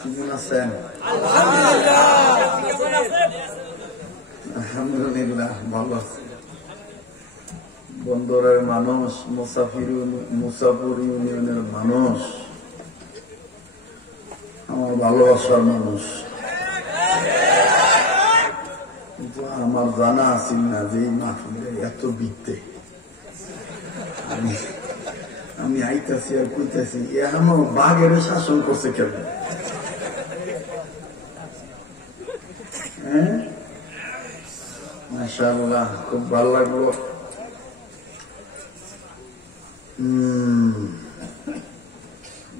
কেমন আছেন? আলহামদুলিল্লাহ ভালো আছি। বন্দরের মানুষ, মুসাফির ইউনিয়নের মানুষ, আমার ভালোবাসার মানুষ, কিন্তু আমার জানা আছিল না যে এই মাহফিলে এত বিদ্যে। আমি আইতাছি আর কইতাছি এখনো বাঘের শাসন করছে কেন? হ্যাঁ, মাশাআল্লাহ, খুব ভালো লাগলো।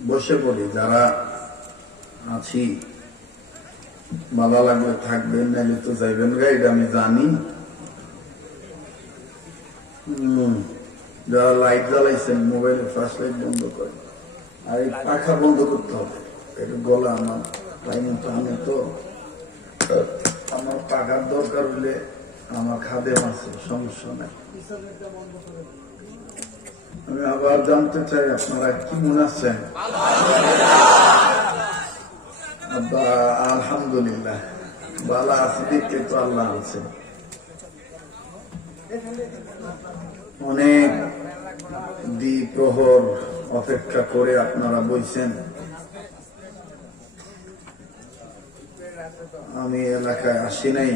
বসে পড়ি, যারা আছি ভালো লাগলে থাকবেন, নাইলে তো যাইবেন গা, এটা আমি জানি। যারা লাইট জ্বালাইছেন মোবাইলের ফ্ল্যাশ লাইট বন্ধ করেন, আর এই পাখা বন্ধ করতে হবে। এটা গলা আমার টাইমে টানে তো, আমার পাখার দরকার হলে আমার খাদেম আছে, সমস্যা নাই। আমি আবার জানতে চাই আপনারা কেমন আছেন? আলহামদুলিল্লাহ ভালো আছি, দেখতে তো আল্লাহ আছে। অনেক দ্বিপ্রহর অপেক্ষা করে আপনারা বইছেন। আমি এলাকায় আসি নাই,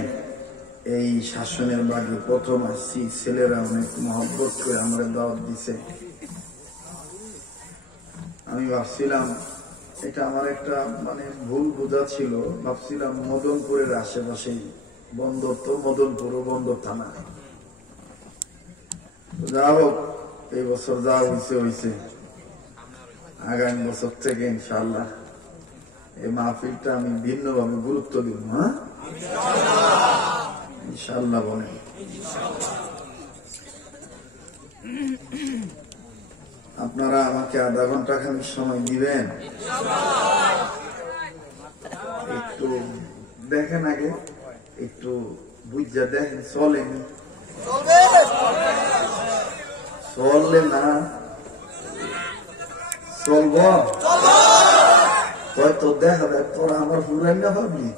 এই শাসনের বাড়ি প্রথম আসছি। ছেলেরা অনেক মহব্বত করে আমরা দাওয়াত দিছে। আমি ভাবছিলাম এটা আমার একটা ভুল বোঝা ছিল, ভাবছিলাম মদনপুরের আশেপাশেই বন্দর, তো মদনপুরও বন্দর থানা। যা হোক, এই বছর যা হয়েছে, আগামী বছর থেকে ইনশাআল্লাহ এই মাহফিলটা আমি ভিন্নভাবে গুরুত্ব দিব। হ্যাঁ, ইনশাআল্লাহ বলেন। আপনারা আমাকে আধা ঘন্টা খানিক সময় দিবেন? একটু দেখেন, আগে একটু বুঝা দেখেন, চলেন চললে না চলব, হয়তো দেখা দেয় তোরা আমার ফুরাই না ভাবলি।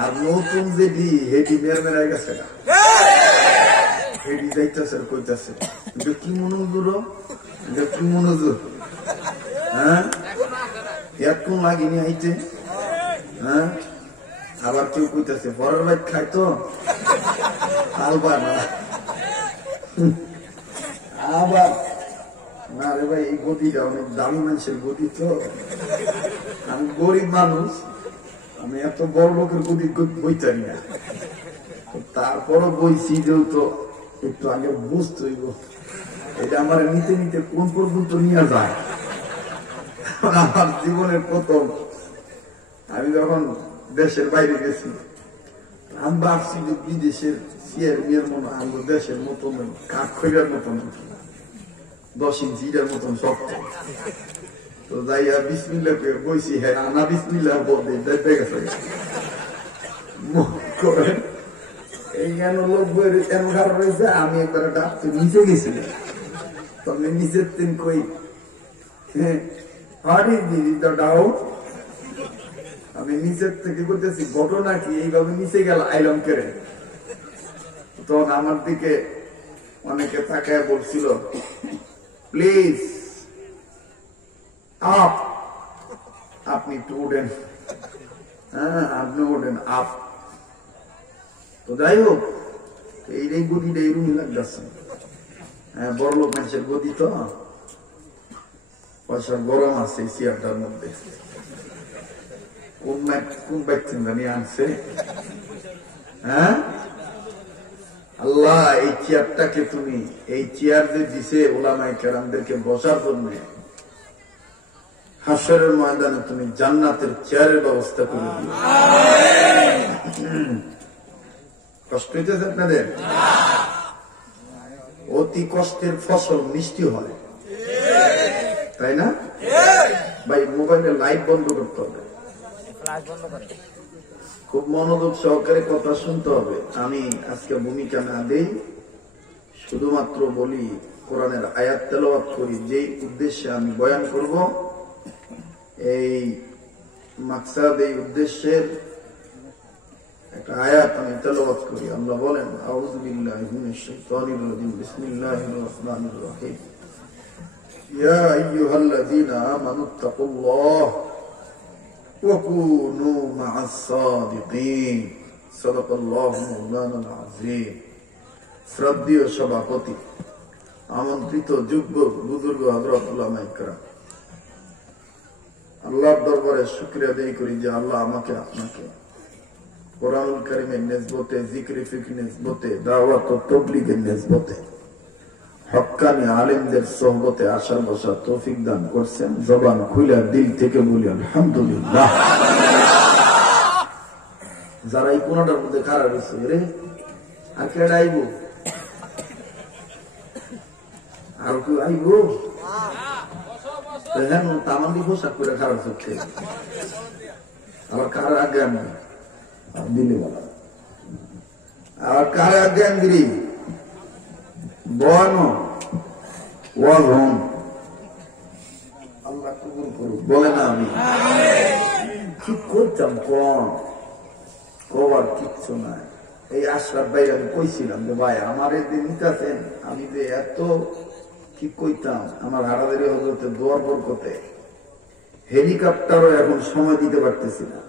আর নতুন যেটি হেঁটি মেরে গেছে, হেঁটি যাইতেছে, কইতেছে এটা কি মনোযোগ, এটা কি মনোযোগ। হ্যাঁ, এতক্ষণ লাগেনি আইতে। হ্যাঁ, আবার কেউ কইতেছে পরের বাইক খাইতো আলবা না। আবার না রে ভাই, এই গদিটা অনেক দামি মানুষের গদি, তো আমি গরিব মানুষ, আমি এত বড় লোকের গদি বইতারি না। তারপরও বইছি, যেহেতু একটু আগে বুঝতে হইব এটা আমার নিতে নিতে কোন পর্যন্ত নিয়ে যায়। আমার জীবনের প্রথম আমি যখন দেশের বাইরে গেছি, আমি ভাবছি যে বিদেশের সিয়ার বিয়ের মতো আমাদের দেশের মতন কাঠ খৈরার মতন 10 ইঞ্চিটার মতন শক্ত। তো যাইয়া বিসমিল্লাহ বইছি, হ্যাঁ আনা বিসমিল্লাহ বলতে দেখতে গেছে। এইখানে লোক বই এমন খারাপ রয়েছে, আমি একবার ডাকতে নিচে গেছিলাম। তখন নিচের দিন কই ডাউট, আমি নিচের থেকে করতেছি ঘটনা কি, এইভাবে নিচে গেল আইলম কেড়ে। তখন আমার দিকে অনেকে তাকায় বলছিল, প্লিজ আপ, আপনি একটু উঠেন। হ্যাঁ, আপনি উঠেন আপ। তো যাই হোক, এই গদিটা এইরকমই লাগতেছে। হ্যাঁ, বড় লোক মানুষের গদি, তো পয়সা গরম আছে এই চেয়ারটার মধ্যে। কোন ব্যক্তি জানি আনছে। হ্যাঁ, আল্লাহ এই চেয়ারটাকে তুমি, এই চেয়ার যে দিছে ওলামায়ে কেরামদেরকে বসার জন্য, হাশরের ময়দানে তুমি জান্নাতের চেয়ারের ব্যবস্থা করে দিও। কষ্ট হইতেছে আপনাদের? অতি কষ্টের ফসল মিষ্টি হয়, তাই না ভাই? মোবাইলের লাইট বন্ধ করতে হবে, খুব মনোযোগ সহকারে কথা শুনতে হবে। আমি আজকে ভূমিকা না দেই, শুধুমাত্র বলি কোরআনের আয়াত তেলাওয়াত করি, যেই উদ্দেশ্যে আমি বয়ান করব, এই মাকসাদ, এই উদ্দেশ্যের একটা আয়াত আমি তেলাওয়াত করি। আল্লাহ বলেন, আউযু বিল্লাহি মিনাশ শাইতানির রাজিম, বিসমিল্লাহির রহমানির রহিম, ইয়া আইয়ুহাল্লাযীনা আমানুত্তাকুল্লাহ ওয়া কুনু মা'আস সাদিকিন। সাদাকাল্লাহু মাওলানাল আযীম। শ্রদ্ধেয় সভাপতি, আমন্ত্রিত যোগ্য বুজুর্গ হযরত উলামা ইকরাম, আল্লাহর দরবারে শুকরিয়া আদায় করি যে আল্লাহ আমাকে আপনাকে কোরআনুল কারীমের নিসবতে, জিকির ফিকির নিসবতে, দাওয়াত ও তাবলীগের নিসবতে হক্কানি আলেমদের সোহবতে আসার বসার তৌফিক দান করছেন। জবান খুলে দিল থেকে বলি আলহামদুলিল্লাহ। যারা এই কোনটার মধ্যে কারা রয়েছে রে, আর কেডা আইব, আর কেউ আইব, তামান্দি পোশাক করে খারাপ হচ্ছে, আবার কার আজ্ঞান দিলে বলা, আবার কার আজ্ঞান দিলি বন ওয়াজম আল্লাহ কবুল করুক। বলে না আমি কি করতাম, কবার কিচ্ছু নাই। এই আশরাফ ভাই আমি কইছিলাম যে ভাই আমার একদিন নিতেছেন, আমি যে এত কি কইতাম, আমার হারাদারি হজরতে দোয়ার বরকতে হেলিকপ্টারও এখন সময় দিতে পারতেছি না।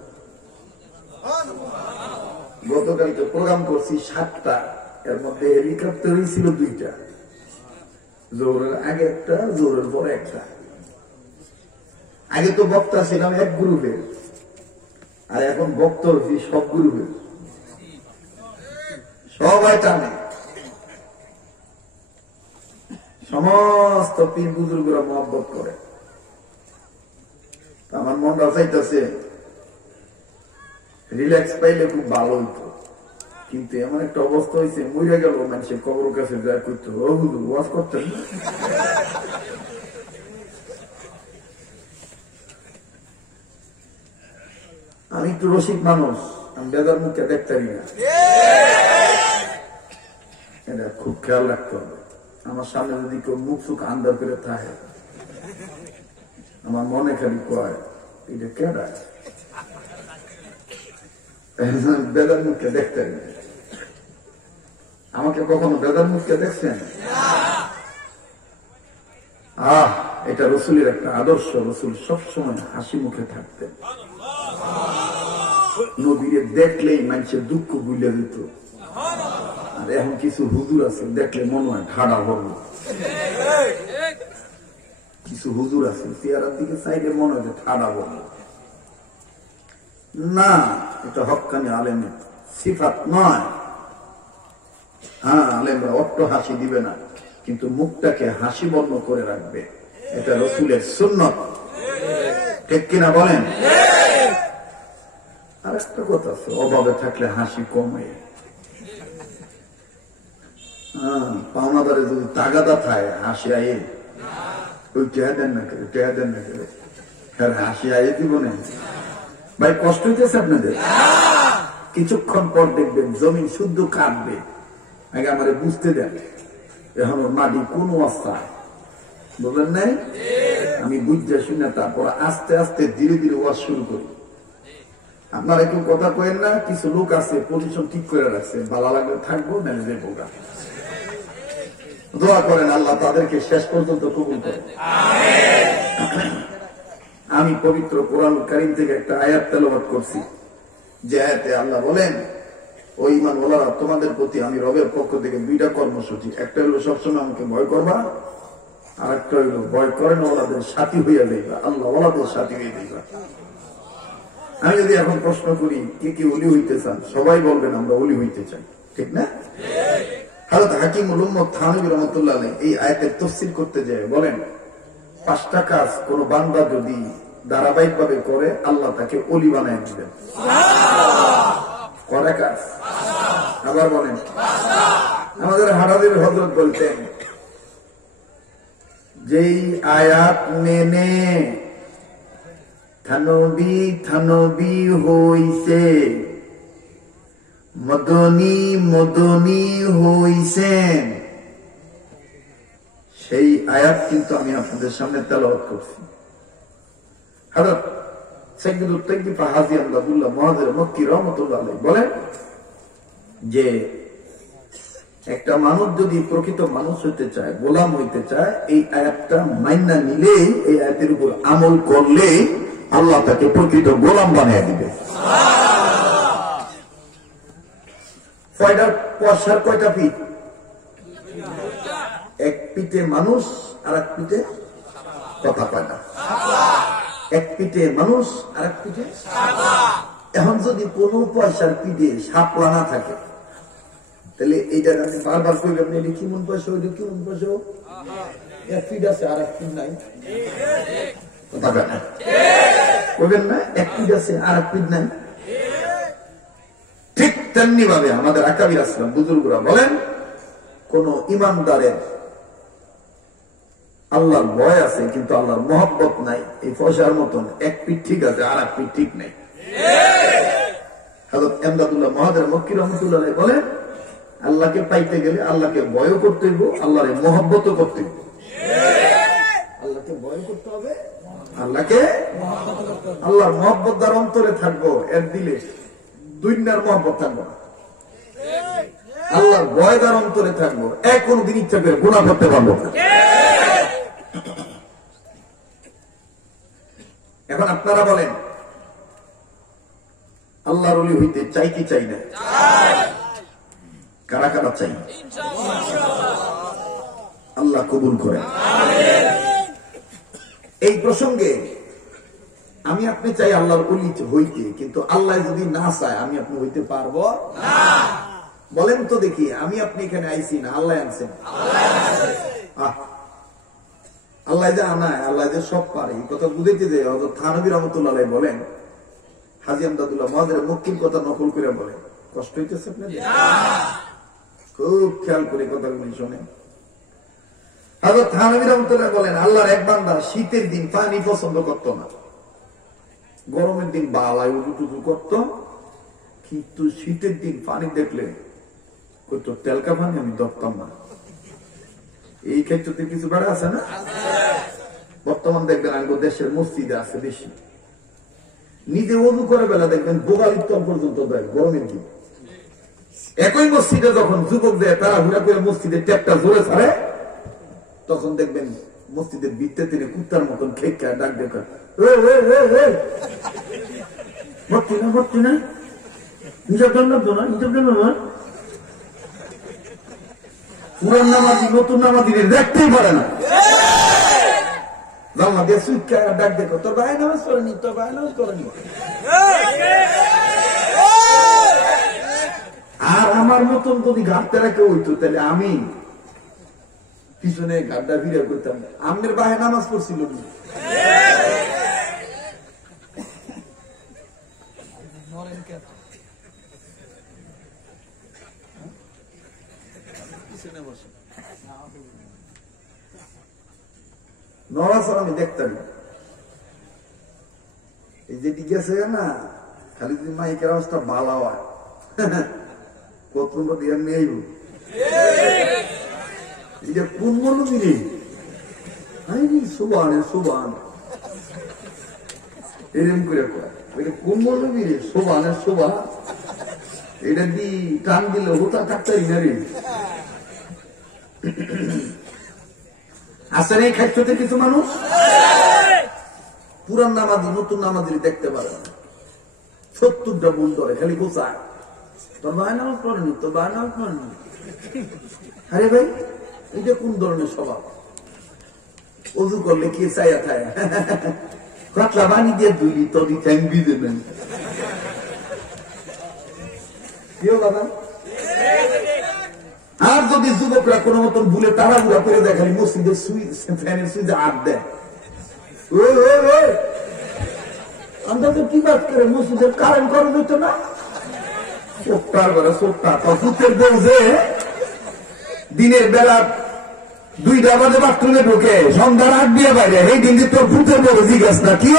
গতকালকে প্রোগ্রাম করছি 7টা, এর মধ্যে হেলিকপ্টারই ছিল 2টা, জোহরের আগে একটা, জোহরের পরে একটা। আগে তো বক্তা ছিলাম এক গ্রুপের, আর এখন বক্তা হচ্ছি সব গ্রুপের, সবাই টানে, সমস্ত পীর বুজুর্গরা মহব্বত করে। আমার মনটা চাইতেছে রিল্যাক্স পাইলে খুব ভালো হইতো, কিন্তু এমন একটা অবস্থা হয়েছে, মরে গেল মানুষের কবর কাছে যা করতো, ওয়াজ করতেন না। আমি একটু রসিক মানুষ, আমি বেদার মুখে দেখতে পারি না, এটা খুব খেয়াল রাখতে হবে। আমার সামনে যদি কেউ মুখ সুখ আন্দার করে থাকে, আমার মনে খালি কয় এটা কেডা, বেদার মুখে দেখতে পারি না। আমাকে কখনো বেদার মুখে দেখছেন? এটা রসুলের একটা আদর্শ। রসুল সবসময় হাসি মুখে থাকতেন, নবীরে দেখলেই মানুষের দুঃখ ভুলে দিত। আর এখন কিছু হুজুর আছে দেখলে মনে হয় ঠাড়া হল, কিছু হুজুর আছে চেহারার দিকে চাইলে মনে হয় ঠাড়া হল না। এটা হক্কানি আলেমের সিফাত নয়। হ্যাঁ, আলেমরা অট্ট হাসি দিবে না, কিন্তু মুখটাকে হাসি বর্ণ করে রাখবে, এটা রসুলের সুন্নত। ঠিক কিনা বলেন? আর একটা কথা আছে, অভাবে থাকলে হাসি কমে। পাওনাদারে যদি তাগাদা থাকে হাসি আয়ে, ওই টেহা দেন না করে, টেহা দেন না করে, হাসি আয়ে দিব না ভাই। কষ্ট হইতেছে আপনাদের? কিছুক্ষণ পর দেখবেন জমিন শুদ্ধ কাটবে। আগে আমারে বুঝতে দেন এখন ওর মাটি কোন অবস্থায়, বললেন নাই? আমি বুঝতে শুনে তারপর আস্তে আস্তে ধীরে ধীরে ওয়াজ শুরু করি। আপনারা কেউ কথা কয়েন না, কিছু লোক আছে পজিশন ঠিক করে রাখছে, ভালো লাগলে থাকবো, ম্যানেজের প্রোগ্রাম। দোয়া করেন আল্লাহ তাদেরকে শেষ পর্যন্ত কবুল করেন। আমি পবিত্র কোরআনুল কারীম থেকে একটা আয়াত তেলাওয়াত করছি, যে আয়াতে আল্লাহ বলেন, ও ঈমান ওয়ালারা, তোমাদের প্রতি আমি রবের পক্ষ থেকে 2টা কর্মসূচি, একটা হলো সবসময় আমাকে ভয় করবা, আর একটা হইল ভয় করেন ওলাদের সাথী হইয়া যাইবা, আল্লাহ ওলাদের সাথী হয়ে যাইবা। আমি যদি এখন প্রশ্ন করি কে কি ওলি হইতে চান, সবাই বলবেন আমরা ওলি হইতে চাই, ঠিক না? হযরত হাকিমুল উম্মত থানভী রাহমাতুল্লাহ আলাইহি এই আয়াতের তাফসীর করতে যায় বলেন, 5টা কাজ কোন বান্দা যদি ধারাবাহিক ভাবে করে আল্লাহ তাকে ওলি বানায় দিবেন। কয়টা কাজ? আবার বলেন। আমাদের হারাদির হযরত বলতেন, যেই আয়াত মেনে থানবী থানবী হইছে, মদনী মদনী হইছেন, সেই আয়াত কিন্তু আমি আপনাদের সামনে তেলাওয়াত করছি। হযরত সাইয়্যিদুত তাইয়্যিব হাজী আব্দুল্লাহ মুহাজির মক্কি রাহমাতুল্লাহ আলাইহি বলেন যে একটা মানুষ যদি প্রকৃত মানুষ হইতে চায়, গোলাম হইতে চায়, এই আয়াতটা মাইনা নিলেই, এই আয়াতের উপর আমল করলেই আল্লাহ তাকে প্রকৃত গোলাম বানিয়ে দিবে। পয়সার কয়টা পিঠ? এক পিঠে মানুষ আর এক পিঠে কথা কয় না। এক পিঠে মানুষ আর এক পিঠে। এখন যদি কোন পয়সার পিঠে শাপলা না থাকে, তাহলে এইটা আমি বারবার কইলাম, এটা কেমন পয়সা, ওইটা কেমন পয়সা? এক পিঠ আছে আর এক পিঠ নাই, কথা কয় না, বলবেন না? এক পিঠ আছে আর এক পিঠ নাই। ঠিক তেমনি ভাবে আমাদের আকাবির আসলাম বুজুর্গরা বলেন, কোন ইমানদারের আল্লাহর ভয় আছে কিন্তু আল্লাহর মহব্বত নাই, এই পয়সার মতন এক পিঠ ঠিক আছে আর এক পিঠ ঠিক নেই। হযরত ইমদাদুল্লাহ মুহাজির মক্কি রাহমাতুল্লাহ আলাইহি বলেন, আল্লাহকে পাইতে গেলে আল্লাহকে ভয় করতে হইব, আল্লাহর মহব্বতও করতে হইব। আল্লাহকে ভয় করতে হবে, আল্লাহকে আল্লাহর মহব্বত দ্বারা অন্তরে থাকবো, এর দিলে দুনিয়ার মহব্বত থাকবো না। আল্লাহর ভয় দ্বারা অন্তরে থাকবো, এক কোনদিন ইচ্ছা করে গুনাহ করতে পারবো না। এখন আপনারা বলেন, আল্লাহর ওলি হইতে চাই কি চাই না? কারা কারা চাই? আল্লাহ কবুল করেন। এই প্রসঙ্গে আমি আপনি চাই আল্লাহর ওলি হইতে, কিন্তু আল্লাহ যদি না চায় আমি আপনি হইতে পারবো না। বলেন তো দেখি, আমি আপনি এখানে আইছি না, আল্লাহ আনছেন? আল্লাহ যে আনায়, আল্লাহ যে সব পারে, এই কথা বুঝাইতে যে হযরত থানভী রাহমাতুল্লাহ আলাইহি বলেন, হাজী আমদাদুল্লাহ মুহাজির মক্কির কথা নকল করে বলেন। কষ্ট হইতেছে আপনাদের? খুব খেয়াল করে কথাগুলি শোনেন। হযরত থানভী রাহমাতুল্লাহ বলেন, আল্লাহর এক বান্দা শীতের দিন পানি পছন্দ করত না, গরমের দিন বালায় উজু করত, কিন্তু শীতের দিন পানি দেখলে কইতো তেলকা পানি আমি ধরতাম না। এই ক্ষেত্রে কিছু বেড়া আছে না? বর্তমান দেখবেন আগে দেশের মসজিদে আছে বেশি, নিজে ওযু করে বেলা দেখবেন বোগালির তল পর্যন্ত দেয় গরমের দিন। একই মসজিদে যখন যুবক দেয় তারা ঘুরা করে মসজিদের ট্যাপটা জোরে ছাড়ে, তখন দেখবেন মসজিদের ভিতরে তিনি কুত্তার মতন খেয়ে ডাক দেখা, ভর্তি না হিসাব লাগতো না, হিসাব না। পুরান নামাজি নতুন নামাজি দেখতেই পারে না, জামা দিয়ে সুইট ডাক দেখো, তোর ভাই নামাজ করেনি, তোর ভাই নামাজ করেনি। আর আমার মতন যদি ঘাটতে রাখে হইতো, তাহলে আমি পিছনে ঘাটটা ফিরে করতাম, আমের ভাই নামাজ পড়ছিল না। নড়াচড় আমি দেখতাম, এই যে ঠিক আছে না, খালি যদি মাইকের অবস্থা ভালো হয় কত দিয়ে নেইব, এটা কোন মৌলবী সুবান সুবান এরকম করে এটা কোন মৌলবী রে, সুবানের সুবান, এটা দি টান দিলে হোতা কাটতাই না রে। আসলে এই ক্ষেত্রে কিছু মানুষ পুরান নামাজি নতুন নামাজি দেখতে পারে না, 70টা ভুল করে, খালি গোছায়, তোর ভাই নামাজ পড়েনি, তোর ভাই নামাজ পড়েনি। আরে ভাই, এটা কোন ধরনের স্বভাব? অজু করলে কি চাইয়া খায়, কাতলা বানি দিয়ে ধুলি তদি ঠ্যাং বিজে নেন। বাবা, আর যদি যুবকরা কোন মতন ভুলে তাড়াহুড়া করে দেখালি মসজিদের ফ্যানের সুইচে হাত দেয়, আমরা তো কি বাদ করে মসজিদের কারেন্ট করা যেত না, চোখটার বেলা চোখটা ভূতের বউ যে দিনের বেলা 2টা বাজে বাথরুমে ঢুকে সন্ধ্যার 8 দিয়ে বাইরে, এই দিন তোর ভূতের বউ জিজ্ঞাস না কি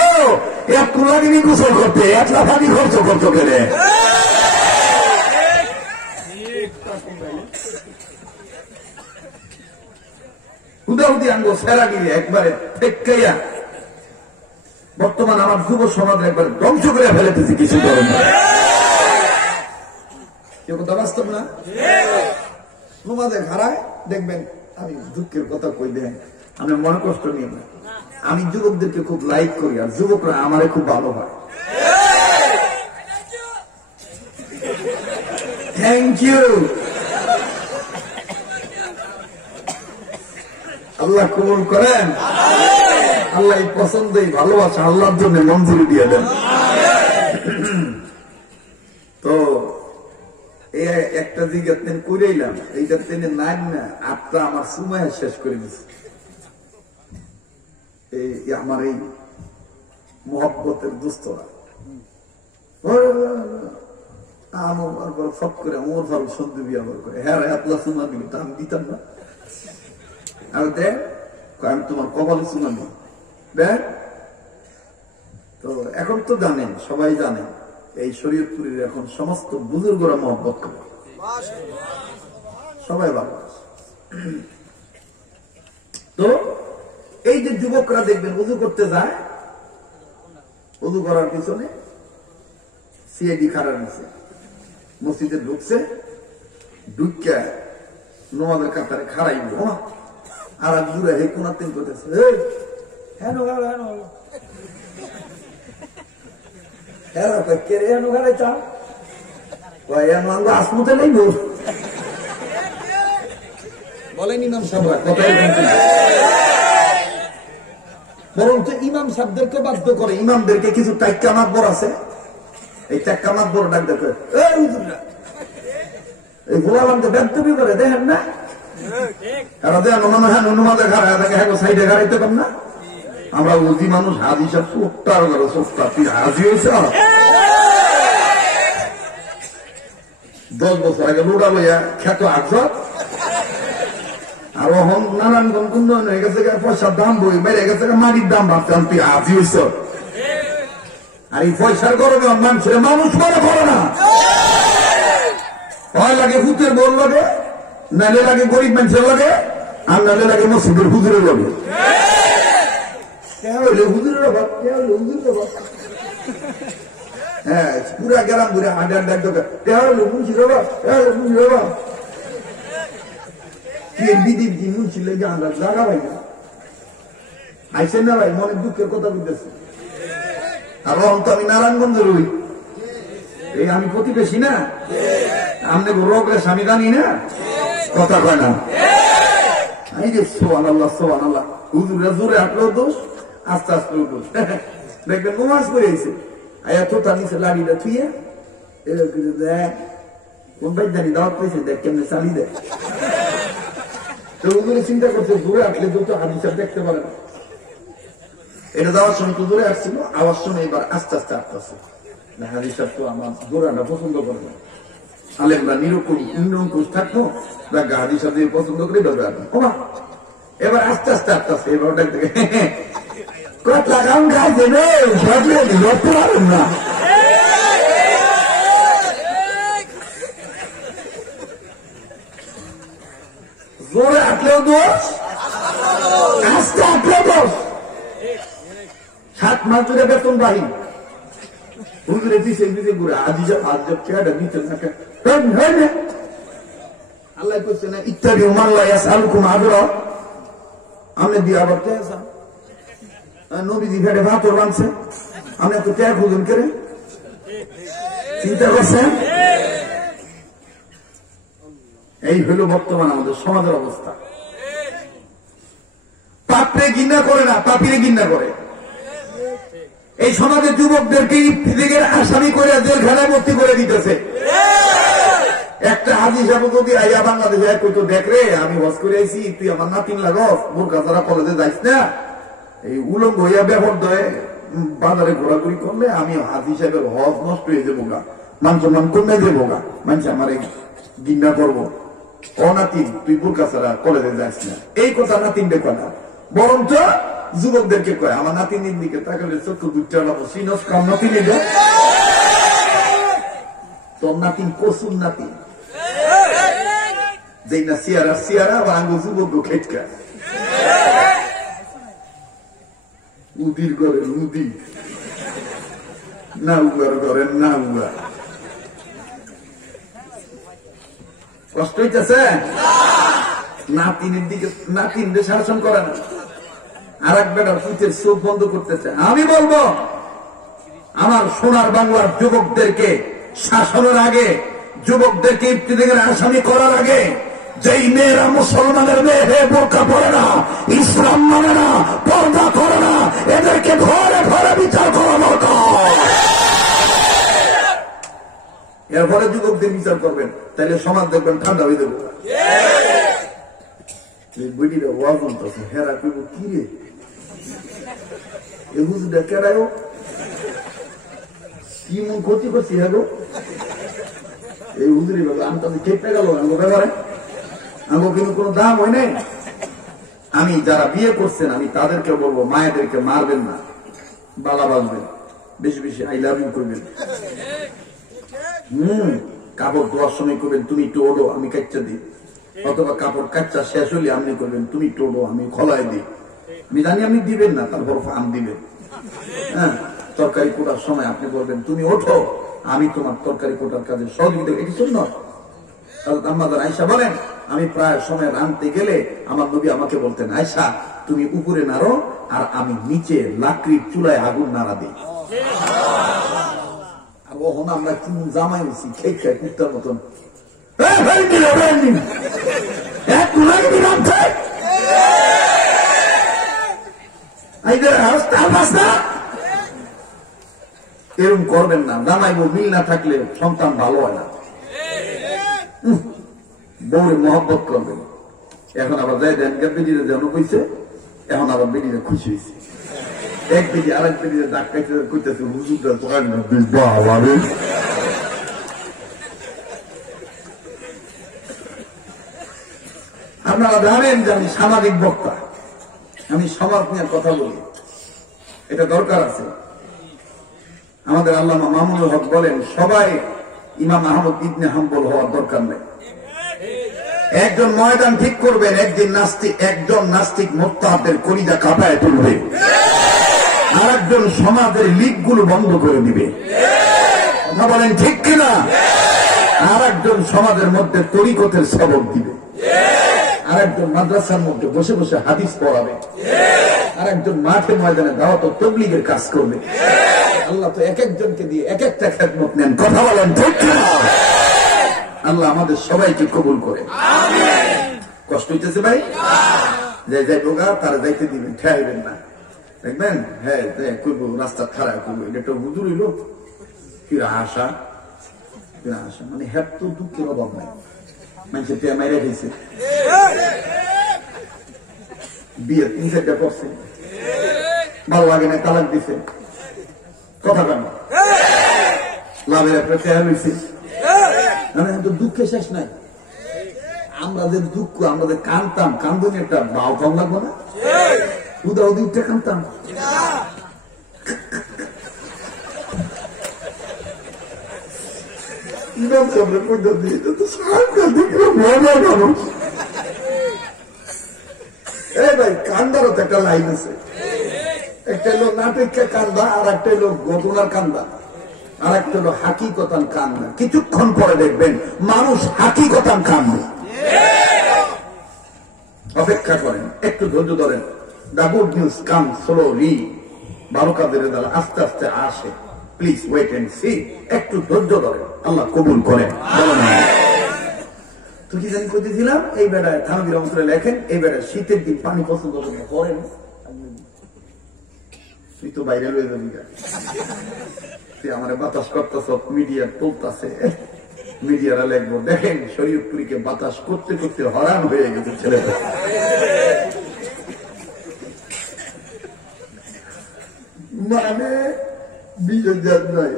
একটু লাগেনি গোসল করতে, একলা পানি খরচ করতে পেরে। হুদাহুদি আঙ্গো সেরাগিরি একবারে ঠেকাইয়া বর্তমান আমার যুব সমাজ একবারে ধ্বংস করে ফেলেতেছি কিছু ধরনের কেউ কথা বাস্তব না তোমাদের হারায় দেখবেন আমি দুঃখের কথা কই দেন আমি মনে কষ্ট নিয়ে না আমি যুবকদেরকে খুব লাইক করি আর যুবকরা আমারে খুব ভালো হয় থ্যাংক ইউ আল্লাহ কবুল করেন আল্লাহ পছন্দই ভালোবাসা আল্লাহর জন্য মঞ্জুরি দিয়ে দেন তো একটা দিকে করেইলাম এইটা তেনে নাই না আটটা আমার সময় শেষ করে দিচ্ছে এই আমার এই মহব্বতের দুস্তরা সব করে আমার ভালো সন্ধি ব্যবহার করে হ্যাঁ এতলা সুমা দিল তা আমি দিতাম না আমি দেখ আমি তোমার কপালে সুমা দিই দেখ তো এখন তো জানেন সবাই জানেন এই শরীয়তপুরের এখন সমস্ত বুজুর্গরা মহব্বত করে সবাই ভালোবাসে তো এই যে যুবকরা দেখবেন উজু করতে যায় উজু করার পিছনে সিআইডি খাড়া নিচ্ছে মসজিদে ঢুকছে ঢুকা নোয়াদের কাতারে খাড়াইব আর এক দূরে হে কোনার তিন করতেছে বলেন ইমাম সাহেবরা কথাই বরঞ্চ ইমাম সাহেবদেরকে বাধ্য করে ইমামদেরকে কিছু টাক্কা মাতবর আছে এই টাক্কা মাতবর ডাক দেখে এই ভোলাবানকে ব্যর্থবি করে দেখেন না সাইডে গাড়াইতে পার না আমরা উজি মানুষ হাজি সব সোফটার সোফটা তুই হাজি হয়েছ 10 বছর আগে লোড়া লইয়া খ্যাত আজত আর এখন নারায়ণগঞ্জ উন্নয়ন হয়ে গেছে পয়সার দাম বই বেড়ে গেছে মাটির দাম বাড়ছে তুই হাজি হয়েছ আর এই পয়সার গরমে মানুষের মানুষ মনে করে না হয় লাগে ভূতের বল লাগে নালে লাগে গরিব মানুষের লাগে আর নালে লাগে মসজিদের হুজুরের লাগে হুজুরের অভাব হুজুরের অভাব হ্যাঁ পুরা গেলাম ঘুরে হাঁটে হাঁটে মুন্সির অভাব মুন্সির অভাব বিদীপ দিন মুন্সির লেগে আমরা জাগা ভাই না আইসেন না ভাই মনে দুঃখের কথা বলতেছে আর তো আমি নারায়ণগঞ্জের ওই এই আমি প্রতিবেশী না আমনে রোগরে স্বামী জানি না কথা কয় না এই যে সোহান আল্লাহ হুজুরা জোরে হাঁটলেও দোষ আস্তে আস্তে দোষ দেখবেন নমাজ করে আইছে আয়া তো তার নিচে লাড়িটা থুইয়া দেখ কোন ভাই জানি দাওয়াত পেয়েছে দেখ কেমনে চালিয়ে দেয় তো হুজুরে চিন্তা করছে জোরে হাঁটলে তো হাদিস দেখতে পারে না এটা যাওয়ার সময় তো জোরে আসছিল আওয়াজ শুনে এবার আস্তে আস্তে আসতেছে হাদিস তো আমার জোরাটা পছন্দ করে না আলেমরা নিরঙ্কুশ থাকবো বা গাড়ি সাথে পছন্দ করে ব্যবহার এবার আস্তে আস্তে আসতেছে এবার লাগাম গাছ দেবে ধরতে পারেন না জোরে আটলেও দোষ আস্তে আটলেও দোষ 7 মাস ধরে বেতন বাহিনী হুজুরে দিছে দিছে ঘুরে আজ চেহারা দিতে থাকে আল্লাহ করছে না ইত্যাদি মাল্লা ইয়াসআলুকুম আজরা আমি দিয়ে আবার চেয়েছা নবীজি ফেটে ভাতর বানছে আমি একটু ত্যাগ খুঁজুন করে চিন্তা করছেন এই হলো বর্তমান আমাদের সমাজের অবস্থা পাপরে ঘৃণা করে না পাপিরে ঘৃণা করে এই সমাজের যুবকদেরকে ইফতিজিকের আসামি করে জেলখানায় ভর্তি করে দিতেছে একটা হাজি সাহেব যদি আইয়া বাংলাদেশে তো দেখ রে আমি হজ করে আইছি তুই আমার নাতিন লাগস বোরকা ছাড়া কলেজে যাইস না এই উলঙ্গ হইয়া ব্যবহার দেয় বাজারে ঘোরাঘুরি করলে আমি হাজি সাহেবের হজ নষ্ট হয়ে যাবো গা মান সম্মান কমে যাবো গা মানুষ আমার ঘৃণা করবো অনাতিন তুই বোরকা ছাড়া কলেজে যাইস না এই কথা নাতিন দেখো না বরঞ্চ যুবকদেরকে কয় আমার নাতিনের দিকে তাকালে চোখ দুটা সিনস কম নাতিনি দে তোর নাতিন কসুর নাতিন যেই না সিয়ারা আবার আঙ্গ যুবক খেটকা উদির ঘরের উদি, না উগার ঘরের না উগা। কষ্ট হইতেছে? নাতিনের দিকে নাতিনদের শাসন করে না, আর এক বেটার পুঁতের চোখ বন্ধ করতেছে। আমি বলবো আমার সোনার বাংলার যুবকদেরকে শাসনের আগে, যুবকদেরকে ইফতিদারের আসামি করার আগে, যেই মেয়েরা মুসলমানের মেয়ে বোরকা পরে না, ইসলাম মানে না, পর্দা করে না, এদেরকে ঘরে ঘরে বিচার করা দরকার। এরপরে যুবকদের বিচার করবেন, তাহলে সমাজ দেখবেন ঠান্ডা হয়ে দেবো। বইটিরা ওয়াজ বলতেছে, হেরা কইব কি রে এ হুজুরটা কেডায়, কি মন ক্ষতি করছি হ্যাঁ এই হুজুরি ব্যাপারে আমি তাদের খেপে গেল আঙ্গো ব্যাপারে, আঙ্গো কিন্তু কোনো দাম হয় নাই। আমি যারা বিয়ে করছেন আমি তাদেরকে বলবো, মায়েদেরকে মারবেন না, বালা বাজবেন, বেশি বেশি আই লাভ ইউ করবেন। কাপড় ধোয়ার সময় করবেন তুমি একটু ওড়ো আমি কাচ্চা দিই, অথবা কাপড় কাচ্চা শেষ হলে আপনি করবেন তুমি একটু ওড়ো আমি খোলায় দিই। আমি জানি আপনি দিবেন না, তারপর ফান দিবেন। হ্যাঁ, তরকারি কোটার সময় আপনি বলবেন তুমি ওঠো, আমি তোমার তরকারি কোটার কাজে সহযোগিতা। এটি শুন আমাদের আয়সা বলেন, আমি প্রায় সময় রাঁধতে গেলে আমার নবী আমাকে বলতেন, আয়সা তুমি উপরে নাড়ো আর আমি নিচে লাকড়ির চুলায় আগুন নাড়া দিই। আর ওখান আমরা কি জামাই হয়েছি খেয়ে খাই কুত্তার মতন, এরকম করবেন না। জামাই বউ মিল না থাকলে সন্তান ভালো হয় না। বউরে মহব্বত করবেন। এখন আবার যাই দেন বেটিরে যেন কইছে, এখন আবার বেটিরে খুশি হয়েছে। এক বেটি আরেক বেটিরে ডাকাইতে কইতেছে হুজুরটা দোকান ভালো। আপনারা জানেন যে আমি সামাজিক বক্তা, আমি সমাজ নিয়ে কথা বলি, এটা দরকার আছে। আমাদের আল্লামা মামুনুল হক বলেন, সবাই ইমাম আহমদ ইবনে হাম্বল হওয়ার দরকার নেই। একজন ময়দান ঠিক করবেন, একজন নাস্তিক মোত্তাহাদের কলিজা কাঁপায় তুলবে, আর একজন সমাজের লিগগুলো বন্ধ করে দিবে। কথা বলেন ঠিক কিনা? আর একজন সমাজের মধ্যে তরিকতের সবক দিবে, আর একজন মাদ্রাসার মধ্যে বসে বসে হাদিস পড়াবে, আর একজন মাঠে ময়দানে দাওয়াত ও তাবলীগের কাজ করবে। আল্লাহ তো এক একজনকে দিয়ে এক একটা খেদমত নেন। কথা বলেন ঠিক কিনা? আল্লাহ আমাদের সবাইকে কবুল করে। কষ্ট হইতেছে ভাই? যাই যাই বোগা তারা যাইতে দিবেন, ঠেয়াইবেন না। দেখবেন হ্যাঁ করবো রাস্তা খারাপ করবো, এটা হুজুর হইল কিরা আশা মানে হ্যাঁ তো দুঃখের অভাব নাই। মানুষের পেয়ে মাইরে দিয়েছে, বিয়ে 3-4টা করছে, ভালো লাগে না, তালাক দিছে। কথা কেন লাভের একটা চেয়ার হয়েছে, দুঃখে শেষ নাই। আমরা যে দুঃখ, আমরা যে কানতাম, কান্দনি একটা বাউ কম লাগবো না? উদা উদি উঠে কানতাম। ভাই কান্দারও তো একটা লাইন আছে, একটা হলো নাটকের কান্দা, আর একটা হলো ঘটনার কান্দা, আর একটা হলো হাকিকতান কান্দা। কিছুক্ষণ পরে দেখবেন মানুষ হাকিকতান কান্দে। অপেক্ষা করেন, একটু ধৈর্য ধরেন। The good news come slowly, ভালো কাজের দ্বারা আস্তে আস্তে আসে। প্লিজ ওয়েট এন্ড সি, একটু ধৈর্য ধরেন, আল্লাহ কবুল করেন। তো কি জানি করতেছিলাম, এই বেড়ায় থানবীর অন্তরে লেখেন, এই বেড়ায় শীতের দিন পানি পছন্দ করেন, তুই তো বাইরে লয়ে যাবি, তুই আমার বাতাস করতেছ, মিডিয়া তুলতেছে, মিডিয়ারা লেখবো দেখেন শরীয়তপুরীকে বাতাস করতে করতে হরান হয়ে গেছে ছেলেটা। মানে বিজয় নয়,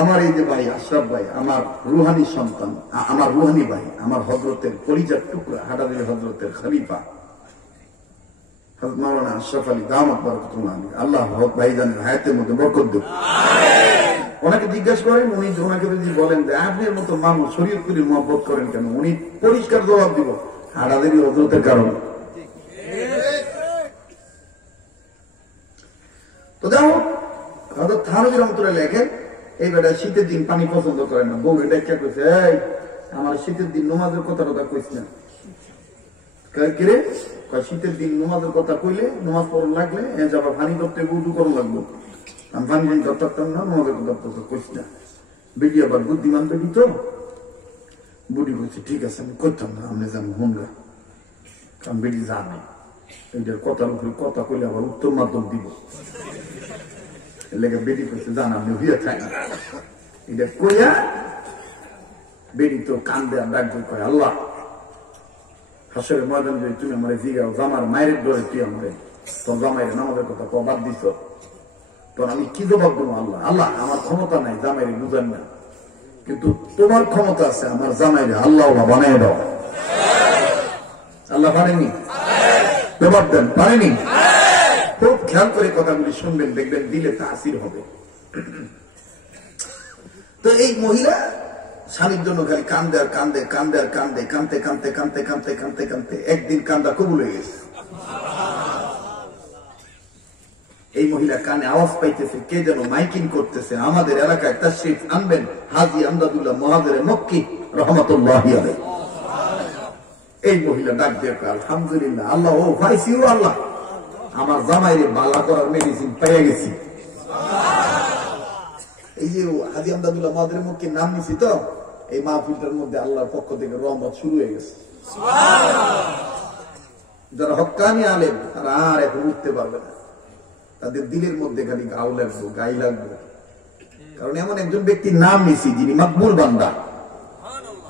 আমার এই যে ভাই আশরাফ ভাই, আমার রুহানি সন্তান, আমার রুহানি ভাই, আমার হযরতের কলিজার টুকরা, হাটারি হযরতের খলিফা হযরত মাওলানা আশরাফ আলী দামাত বরকতুল্লাহ আলাইহি, আল্লাহ হক ভাইজানের হায়াতের মধ্যে বরকত দেব। ওনাকে জিজ্ঞাসা করেন, উনি ওনাকে যদি বলেন যে আপনার মতো মানুষ শরীয়তপুরীর মহব্বত করেন কেন, উনি পরিষ্কার জবাব দিব, হাটারি হযরতের কারণে। থানবী রহমতুল্লাহ লেখেন এই বেটা শীতের দিন পানি পছন্দ করে না, বউ এটা কে কইছে এই আমার শীতের দিন নমাজের কথা কইস না কিরে, শীতের দিন নমাজের কথা কইলে নমাজ পড়া লাগলে যাবা পানি ধরতে উদু করা লাগবো, আমি পানি ধরতাম না, নমাজের কথা কইস না। বেটি আবার বুদ্ধিমান বেটি তো, বুড়ি বলছে ঠিক আছে আমি করতাম না, আপনি যান হুনরা, কারণ বেটি জানে এইটার কথার উপরে কথা কইলে আবার উত্তর মাধ্যম দিব, লেগে বেটি করছে জান আপনি হইয়া থাকেন। এটা কইয়া বেটি তো কান্দে আর ডাক কয় আল্লাহ হাসরের ময়দান যদি তুমি আমার জিগাও জামার মায়ের ডরে তুই আমারে তোর জামাইরে নামাজের কথা বাদ দিছ, তোর আমি কি জবাব দেবো? আল্লাহ আল্লাহ আমার ক্ষমতা নাই জামাইরে বুঝান না, কিন্তু তোমার ক্ষমতা আছে আমার জামাইরে আল্লাহ বানাই দাও। আল্লাহ পারেনি? জবাব দেন পারেনি? খুব খেয়াল করে কথাগুলি শুনবেন, দেখবেন দিলে তাসির হবে। তো এই মহিলা স্বামীর জন্য খালি কান্দে আর কান্দে, কান্দে আর কান্দে, কান্দতে কান্দতে কান্দতে কান্দতে কান্দতে কান্দতে একদিন কান্দা কবুল হয়ে গেছে। এই মহিলা কানে আওয়াজ পাইতেছে কে যেন মাইকিং করতেছে, আমাদের এলাকায় তাশরীফ আনবেন হাজী আমদাদুল্লাহ মুহাজিরে মক্কি রাহমাতুল্লাহি আলাইহি। এই মহিলা ডাক দিয়ে আলহামদুলিল্লাহ আল্লাহ ও ভাইছি ও আল্লাহ আমার জামাইরে বালা করার মেডিসিন পেয়ে গেছি। এই যে হাজী আমদাদুল্লাহ মুহাজিরে মক্কি নাম নিছি তো, এই মাহফিলটার মধ্যে আল্লাহর পক্ষ থেকে রহমত শুরু হয়ে গেছে। যারা হক্কানি আলেম তারা আর এখন উঠতে পারবে না, তাদের দিলের মধ্যে খালি গাও লাগবো, গাই লাগবো, কারণ এমন একজন ব্যক্তির নাম নিছি যিনি মকবুল বান্দা,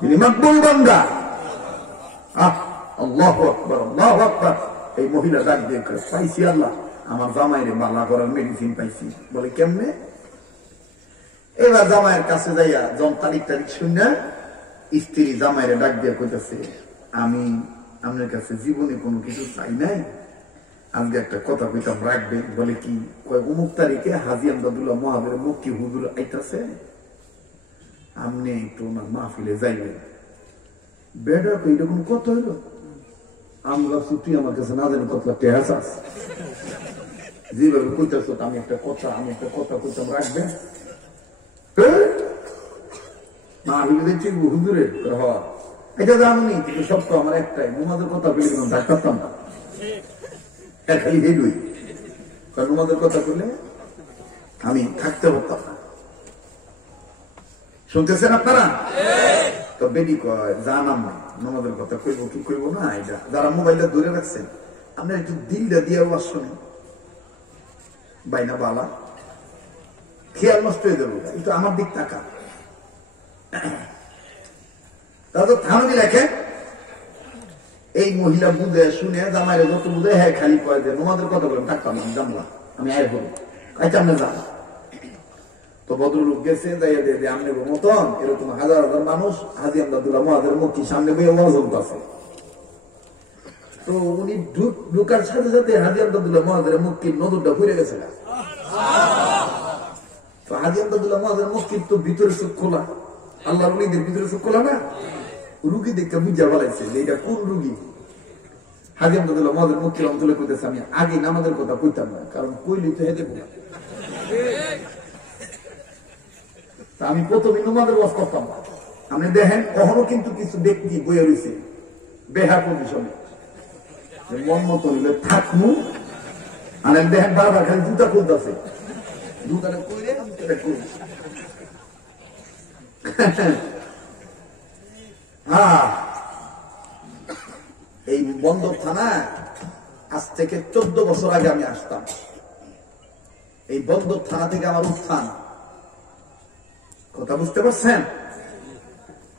যিনি মকবুল বান্দা। আল্লাহু আকবার, আল্লাহু আকবার। এই মহিলা ডাক দিয়ে পাইছি আল্লাহ আমার জামাইরে বালা করার মেডিসিন পাইছি। বলে কেমনে? এবার জামাইয়ের কাছে যাইয়া যখন তারিখ শুনে স্ত্রী জামাইরে ডাক দিয়ে কইতেছে আমি আপনার কাছে জীবনে কোনো কিছু চাই নাই, আজকে একটা কথা কইতাম রাখবে। বলে কি? কয় অমুক তারিখে হাজী আমদাদুল্লাহ মুহাজিরে মক্কি হুজুর আইতাছে, আপনি একটু ওনার মাহফিলে যাইবেন। বেটা কই এরকম কত হইল? আমরা তুই আমার কাছে না জানি কতটা টেহাস আছে, যেভাবে কইতাছ আমি একটা কথা কইতাম রাখবে। মাহফিলে ঠিক হুজুরের এটা জানুনি, কিন্তু সব তো আমার একটাই নমাজের কথা বলে ডাক্তারতাম না, খালি হেডুই, কারণ নমাজের কথা বললে আমি থাকতে পারতাম না। শুনতেছেন আপনারা? তো বেডি কয় জানাম না নমাজের কথা কইব কি কইব না, এটা যারা মোবাইলটা ধরে রাখছেন আপনার একটু দিলটা দিয়ে আওয়াজ শোনেন, বাইনা বালা খেয়াল নষ্ট হয়ে যাবো, একটু আমার দিক তাকা। তাহলে থানবী লেখে এই মহিলা বুঝে শুনে জামাইরে যত বুঝে হ্যাঁ খালি কয় যে নমাজের কথা বলেন থাকতাম না, জানলাম আমি আয় হবো, আচ্ছা আপনি যান। তো ভদ্রলোক গেছে যাইয়া দিয়ে যে আমনে মতন এরকম হাজার হাজার মানুষ হাজী আমদাদুল্লাহ মুহাজিরে মক্কি সামনে বইয়ে ওয়াজ হইতাছে। তো উনি ঢুকার সাথে সাথে হাজী আমদাদুল্লাহ মুহাজিরে মক্কির নজরটা ঘুরে গেছে। তো হাজী আমদাদুল্লাহ মুহাজিরে মক্কির তো ভিতরে চোখ খোলা, আল্লাহর ওলিদের ভিতরে চোখ খোলা না, রুগী দেখতে বুঝা ফেলাইছে যে এটা কোন রুগী। হাজী আমদাদুল্লাহ মুহাজিরে মক্কি রাহমাতুল্লাহ কইতেছে আমি আগে নামাজের কথা কইতাম না, কারণ কইলে তো হেদে না, আমি প্রথমে নমাজের ওয়াজ করতাম না। আপনি দেখেন কখনো কিন্তু কিছু ব্যক্তি বইয়ে রয়েছে বেহা পজিশনে, মন মতো হইলে থাকমু, আর দেখেন বারবার খালি জুতা খুলতেছে, জুতাটা কইরে হ্যাঁ। এই বন্দর থানা আজ থেকে 14 বছর আগে আমি আসতাম, এই বন্দর থানা থেকে আমার উত্থান। কথা বুঝতে পারছেন?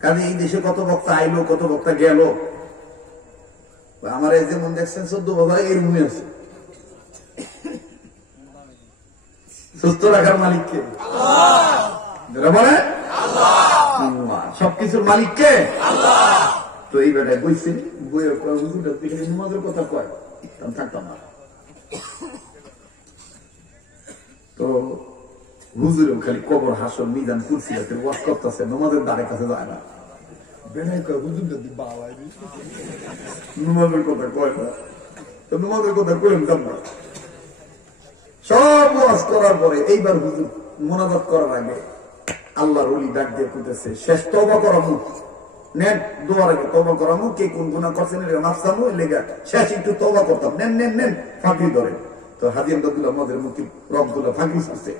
কাজে এই দেশে কত বক্তা আইলো, কত বক্তা গেল, আমার যেমন দেখছেন 14 বছর এর মনে আছে। সুস্থ রাখার মালিককে বলে সবকিছুর মালিককে। তো এই বেটায় বইছে বইয়ের হুজুরের কথা কয় থাকতাম না। তো হুজুরে খালি কবর হাসর মিজান কুরসি আছে ওয়াজ করতেছে, নমাজের দ্বারে কাছে যায় না। বেড়াই কয় হুজুর যদি নমাজের কথা কয় না, তো নমাজের কথা কইলাম যাব না। সব ওয়াজ করার পরে এইবার হুজুর মোনাজাত করার আগে আল্লাহর ওলি ডাক দিয়ে কইতেছে শেষ তওবা করামু নেন দোয়ার আগে তওবা করামু কে কোন গুনাহ করছেন এর মাফ চামু লেগা শেষ একটু তওবা করতাম নেন নেন নেন ফাঁকি ধরে তো হাজি আমদাদুল্লাহ মদের মুক্তি রবদুল্লাহ ফাঁকি ছাড়ছে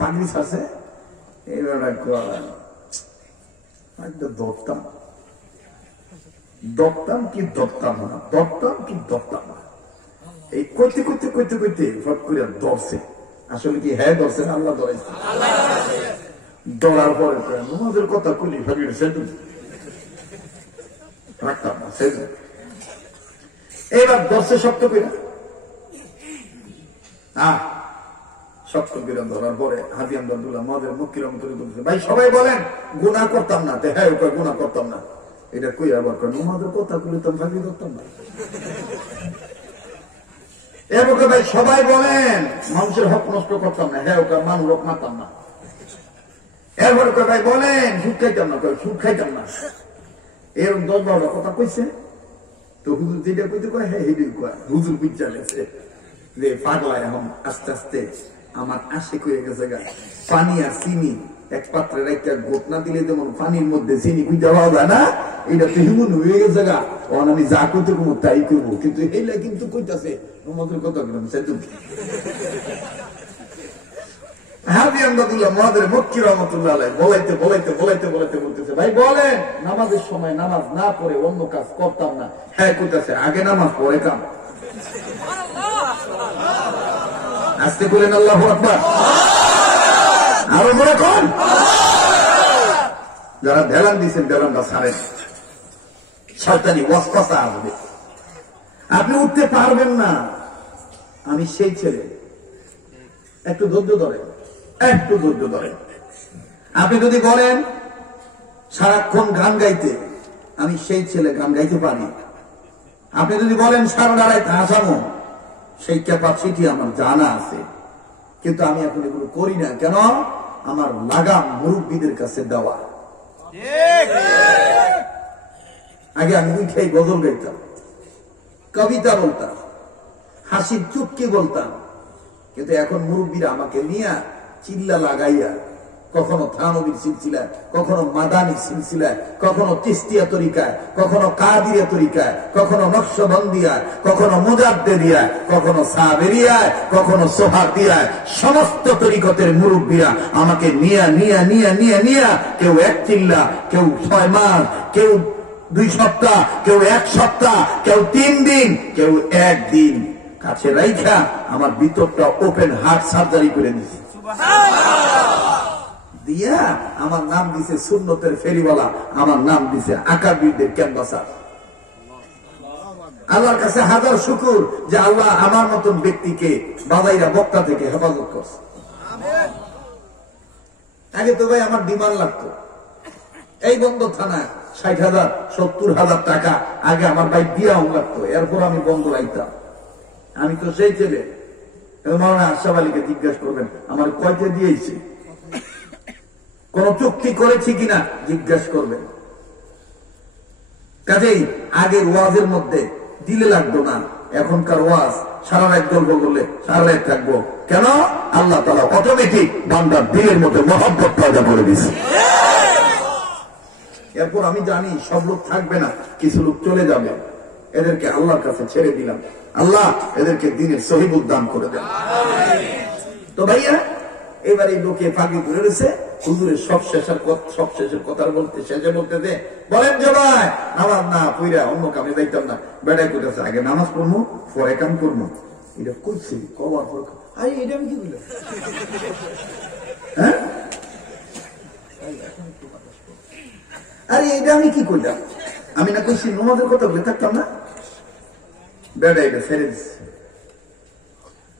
পাগড়ি ছাড়ছে এবার একটা ধরতাম না এই করতে ফট করে ধরছে আসলে কি হ্যাঁ ধরছে না আল্লাহ ধরেছে ধরার পরে নমাজের কথা খুলি ফাঁকি রাখতাম না এবার ধরছে শক্ত করে শক্ত করে ধরার পরে হাজি আমদাদুল্লাহ মদের মুক্তিরম করে বলছে ভাই সবাই বলেন গুনাহ করতাম না হ্যাঁ গুনাহ করতাম না এটা কই আবার নমাজের কথা খুলে তো ফাঁকি ধরতাম না এরপরে ভাই সবাই বলেন মানুষের হক নষ্ট করতাম না হ্যাঁ ওকে মানুষ হক মারতাম না এরপরে ভাই বলেন সুদ খাইতাম না এরকম 10-12টা কথা কইছে তো হুজুর যেটা কইতে কয় হ্যাঁ হেডি কয় হুজুর বুঝা লেছে যে পাগলা এখন আস্তে আস্তে আমার আশে হয়ে গেছে গা পানি আর চিনি এক পাত্রে একটা গোট না দিলে যেমন পানির মধ্যে চিনি খুঁজে পাওয়া যায় না এটা তো হিমন হয়ে গেছে গা তখন আমি যা করতে করবো তাই করবো কিন্তু এইলা কিন্তু কইতাছে আমাদের কথা বললাম সেতুম হাজি আমদাদুল্লাহ মহাদের মক্কি রহমতুল্লাহ আলাইহি বলাইতে বলতেছে ভাই বলেন নামাজের সময় নামাজ না পড়ে অন্য কাজ করতাম না হ্যাঁ কইতাছে আগে নামাজ পড়ে কাম আস্তে বলেন আল্লাহু আকবার আরো বড় কোন যারা ধ্যান দিচ্ছেন ধ্যানটা ছাড়েন শয়তানি ওয়াসওয়াসা আসবে আপনি উঠতে পারবেন না আমি সেই ছেলে একটু ধৈর্য ধরেন আপনি যদি বলেন সারাক্ষণ গান গাইতে আমি সেই ছেলে গান গাইতে পারি আপনি যদি বলেন সারা দাঁড়াইতে হাসামো সেই ক্যাপাসিটি আমার জানা আছে কিন্তু আমি এখন এগুলো করি না কেন আমার লাগাম মুরব্বীদের কাছে দেওয়া আগে আমি উঠেই গজল গাইতাম কবিতা বলতাম হাসির চুটকি বলতাম কিন্তু এখন মুরব্বীরা আমাকে নিয়ে চিল্লা লাগাইয়া কখনো থানবীর সিলসিলায় কখনো মাদানী সিলসিলায় কখনো তিস্তিয়া তরিকায় কখনো কাদিয়া তরিকায় কখনো নকশবন্দিয়ায় কখনো মুজাদ্দেদিয়ায় কখনো সাবেরিয়ায় কখনো সোহাদিয়ায় সমস্ত তরিকতের মুরব্বীরা আমাকে নিয়া কেউ এক চিল্লা কেউ 6 মাস কেউ 2 সপ্তাহ কেউ 1 সপ্তাহ কেউ 3 দিন কেউ 1 দিন কাছে রাইখা আমার ভিতরটা ওপেন হার্ট সার্জারি করে দিছে দিয়া আমার নাম দিছে সুন্নতের ফেরিওয়ালা আমার নাম দিছে আকাবিরদের ক্যানভাসার আল্লাহর কাছে হাজার শুকর যে আল্লাহ আমার মতন ব্যক্তিকে বাবাইরা বক্তা থেকে হেফাজত করছে আগে তো ভাই আমার ডিমান্ড লাগতো এই বন্ধ থানায় 60,000 70,000 টাকা আগে আমার ভাই দিয়া লাগতো এরপর আমি বন্ধ রাখতাম আমি তো সেই ছেলে মৌলানা আশরাফ আলীকে জিজ্ঞাসা করবেন আমার কয়টা দিয়েছে কোন চুক্তি করেছি কিনা জিজ্ঞাসা করবেন কাজেই আগের ওয়াজের মধ্যে দিলে লাগতো না এখনকার ওয়াজ সারা রাত গল্প করলে সারা রাত থাকবো কেন আল্লাহ তাআলা অটোমেটিক বান্দার দিলের মধ্যে মহব্বত পয়দা করে দিয়েছে এরপর আমি জানি সব লোক থাকবে না কিছু লোক চলে যাবে এদেরকে আল্লাহর কাছে ছেড়ে দিলাম আল্লাহ এদেরকে দিনের সহিবুল দান করে দেন তো ভাইয়া এবার এই লোকে ফাঁকি ধরে রয়েছে হুজুরের সব শেষের কথা শেষে বলতে দে বলেন যে ভাই নামাজ না পইরা অন্য কামে যাইতাম না বেড়াই করতেছে আগে নামাজ পড়বো পরে কাম করবো এটা করছি কবার পর আরে এটা আমি কি বললাম হ্যাঁ আরে এটা আমি কি করলাম আমি না কইছি নামাজের কথা বলে থাকতাম না বেড়াইটা ছেড়ে দিচ্ছে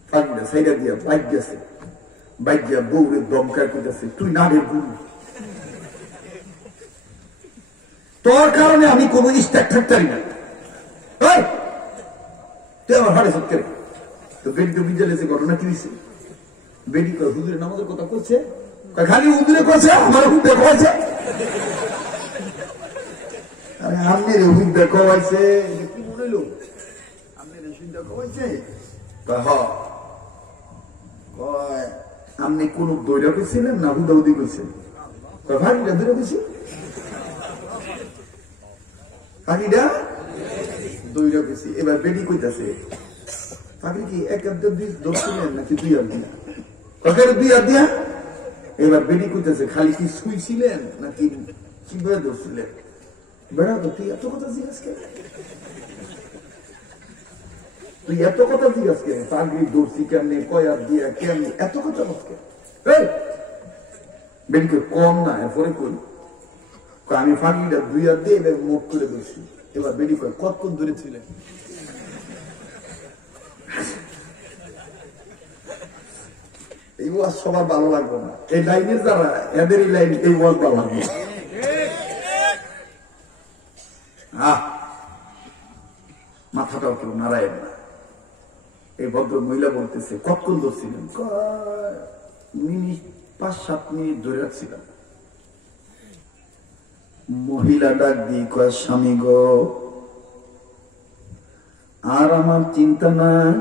ফাঁকিটা সাইডা দিয়া বাইক গেছে বাইক দিয়া বউরে দমকায় করতেছে তুই না রে গুরু তোর কারণে আমি কোন স্ট্যাক থাকতারি না তুই আমার হাড়ে সব করে তো বেটি তো বিদ্যালয়ে ঘটনা কি হয়েছে বেটি হুজুরের নামাজের কথা করছে খালি হুজুরে করছে আমার হুজুরে কয়েছে আপনি রে হুজুরে কয়েছে কি মনে হইল আপনি রে সুন্দর কয়েছে আপনি কোন দৈরা কইছিলেন না হুদাউদি কইছেন? ফাঁকিটা দৈরা কইছি, ফাঁকিটা দৈরা কইছি। এবার বেডি কইতাছে ফাঁকি কি এক ধরছিলেন নাকি 2 হাত দিয়া? 2 হাত দিয়া। এবার বেডি কইতাছে খালি কি শুইছিলেন নাকি কিভাবে ধরছিলেন? বেড়া তো তুই এত কথা জিজ্ঞাসা কেন? তুই এত কথা জিজ্ঞাসা কেন? পাগড়ি ধরছি কেমনে, কয় হাত দিয়া কেমনে, এত কথা বলছে বেডিকে কম না। এরপরে কই আমি ফাঁকিটা 2 হাত দিয়ে এবার মুখ করে ধরছি। এবার বেডি কয় কতক্ষণ ধরেছিলেন? এই ওয়াজ সবার ভালো লাগবে না। এই লাইনের যারা এদের এই লাইন, এই ওয়াজ ভালো লাগবে না। মাথাটাও কেউ নাড়ায় না। এই ভদ্র মহিলা বলতেছে কতক্ষণ ধরছিলেন? 5-7 মিনিট ধরে রাখছিলাম। মহিলা ডাক দিয়ে কয় স্বামী গো, আর আমার চিন্তা নাই।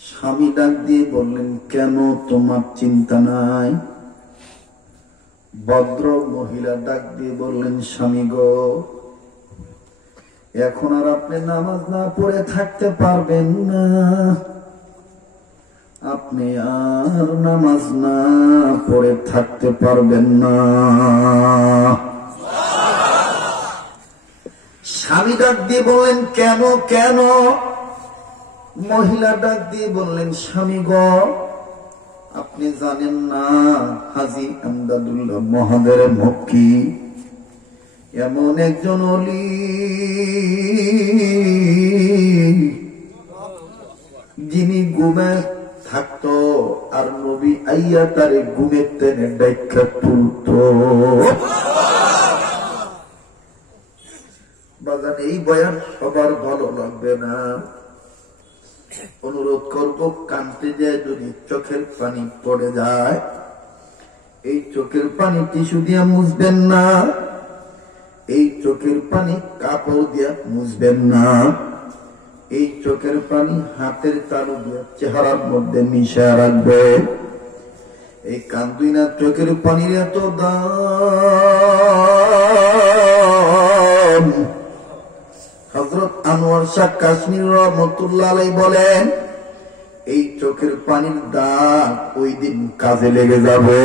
স্বামী ডাক দিয়ে বললেন কেন তোমার চিন্তা নাই? ভদ্র মহিলা ডাক দিয়ে বললেন স্বামী গো, এখন আর আপনি নামাজ না পড়ে থাকতে পারবেন না। আপনি আর নামাজ না পড়ে থাকতে পারবেন না। স্বামী ডাক দিয়ে বললেন কেন কেন? মহিলা ডাক দিয়ে বললেন স্বামী গো, আপনি জানেন না হাজী আমদাদুল্লাহ মহাদের মক্কি এমন একজন অলি, যিনি ঘুমে থাকতো আর নবী আইয়া তারে ঘুমের টেনে ডাইকা তুলত। বাজান এই বয়ান সবার ভালো লাগবে না। অনুরোধ করব কানতে যায় যদি চোখের পানি পড়ে যায়, এই চোখের পানি টিস্যু দিয়া মুছবেন না, এই চোখের পানি কাপড় দিয়া মুছবেন না, এই চোখের পানি হাতের তালু দিয়া চেহারার মধ্যে মিশা রাখবে। এই কান্দুই না চোখের পানির এত দাম। হযরত আনোয়ার শাহ কাশ্মীর রহমাতুল্লাহ আলাইহি বলেন এই চোখের পানির দাম ওই দিন কাজে লেগে যাবে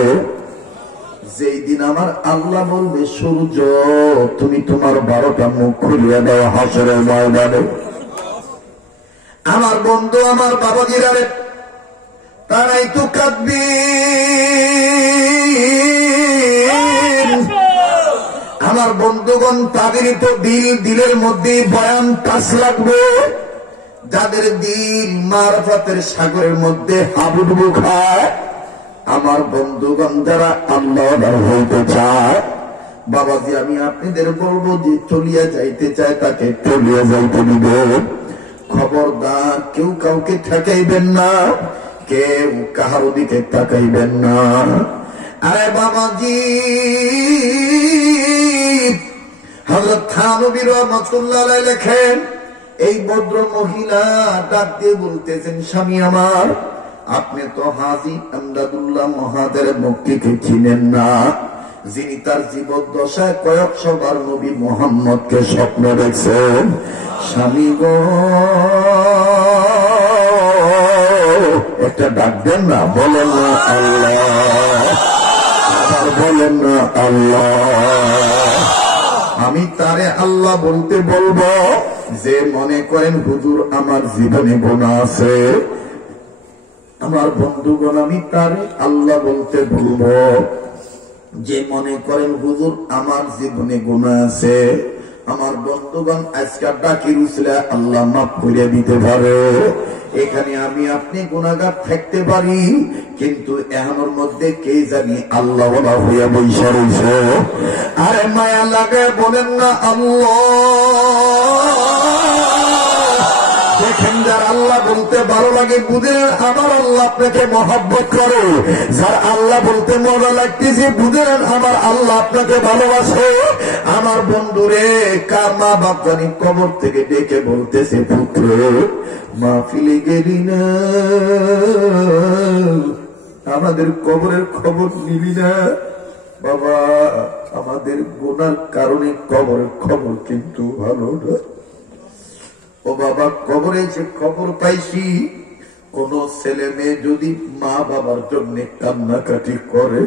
যেই দিন আমার আল্লাহ বলবে সূর্য তুমি তোমার 12টা মুখ খুলিয়ে দাও হাসরের ময়দানে। আমার বন্ধু আমার বাবাজিরা তারাই তো কাঁদবে। আমার বন্ধুগণ তাদেরই তো দিলের মধ্যে বয়ান কাজ লাগবে, যাদের দিল মারফাতের সাগরের মধ্যে হাবুডুবু খায়। আমার বন্ধুগণ যারা আল্লাহর হইতে চায়, বাবাজি আমি আপনাদের বলবো যে চলিয়া যাইতে চায় তাকে চলিয়া যাইতে দিবেন। খবরদার কেউ কাউকে ঠেকাইবেন না, কেউ কাহার দিকে তাকাইবেন না। আরে বাবাজি হযরত থানবী রাহমাতুল্লাহ আলাইহি লেখেন এই ভদ্র মহিলা ডাক দিয়ে বলতেছেন স্বামী আমার, আপনি তো হাজী আমদাদুল্লাহ মহাদের মক্কিকে চিনেন না, যিনি তার জীবদ্দশায় কয়েকশো বার নবী মুহাম্মদকে স্বপ্ন দেখছেন। স্বামী গো একটা ডাক দেন না, বলেন না আল্লাহ, আবার বলেন না আল্লাহ। আমি তারে আল্লাহ বলতে বলবো যে মনে করেন হুজুর আমার জীবনে গুনাহ আছে। আমার বন্ধুগণ আমি তারে আল্লাহ বলতে বলবো যে মনে করেন হুজুর আমার জীবনে গুনাহ আছে। আমার বন্ধুগণ আজকাল ডাকির উসিলা আল্লাহ মাফ করে দিতে পারে। এখানে আমি আপনি গুনাহগার থাকতে পারি, কিন্তু এমন মধ্যে কে জানি আল্লাহ ওয়ালা হইয়া বইসা রইছে। আরে মায়া লাগে বলেন না আল্লাহ। দেখেন, যার আল্লাহ বলতে ভালো লাগে বুঝেন আমার আল্লাহ আপনাকে মহব্বত করে। যার আল্লাহ বলতে মজা লাগতেছে বুঝেন আমার আল্লাহ আপনাকে ভালোবাসে। আমার বন্ধুরে, কার মা বাপ জানি কবর থেকে ডেকে বলতেছে, পুত্র মাহফিলে গেলি না, আমাদের কবরের খবর নিবি না। বাবা, আমাদের গুনার কারণে কবরের খবর কিন্তু ভালো না। ও বাবা, কবরে যে খবর পাইছি, কোন ছেলে মেয়ে যদি মা বাবার জন্য কান্নাকাটি করে,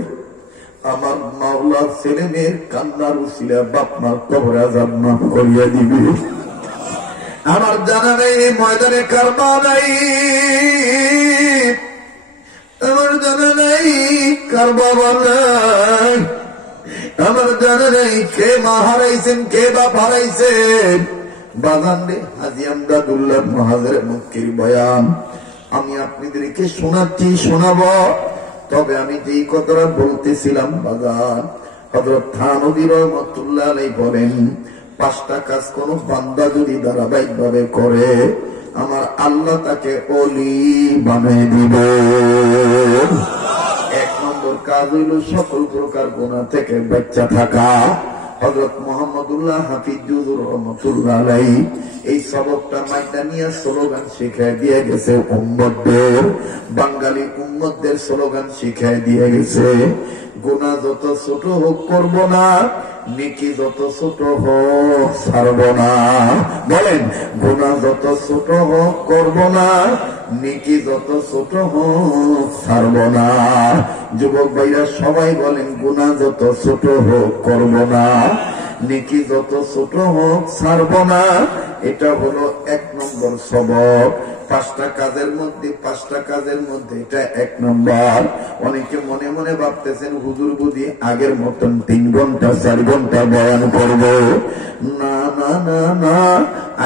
আমার মাওলা ছেলে মেয়ের কান্নার উসিলা বাপ মার কবর আযাব মাফ করিয়া দিবি। আমার জানা নেই এই ময়দানে কার মা নাই, আমার জানা নেই কার বাবা নাই, আমার জানা নেই কে মা হারাইছেন কে বাপ হারাইছেন। বাগান রে, হাজী আমদাদুল্লাহ মুহাজির মক্কির বয়ান আমি আপনাদেরকে শোনাচ্ছি, শোনাবো। তবে আমি যেই কথাটা বলতেছিলাম বাগান, হযরত থানভী রাহমাতুল্লাহ আলাইহি বলেন, 5টা কাজ কোন বান্দা যদি ধারাবাহিক ভাবে করে আমার আল্লাহ তাকে ওলি বানিয়ে দিবে। 1 নম্বর কাজ হইল সকল প্রকার গুনাহ থেকে বাঁচা থাকা। হযরত মুহাম্মদুল্লাহ হাফিজুর রহমাতুল্লাহ আলাইহি এই সবকটা মাইদানিয়া স্লোগান শিখায় দিয়ে গেছে উম্মতদের, বাঙালি উম্মতদের স্লোগান শিখায় দিয়ে গেছে, গুনাহ যত ছোট হোক করব না, নেকি যত ছোট হোক ছাড়ব না। বলেন, গুনাহ যত ছোট হোক করব না, নেকি যত ছোট হোক ছাড়ব না। যুবক ভাইরা সবাই বলেন, গুনাহ যত ছোট হোক করব না, নেকি যত ছোট হোক ছাড়ব না। এটা হলো 1 নম্বর সবক। 5টা কাজের মধ্যে এটা 1 নম্বর। অনেকে মনে মনে ভাবতেছেন হুজুর বুঝি আগের মতন 3 ঘন্টা 4 ঘন্টা বয়ান করব। না না না না,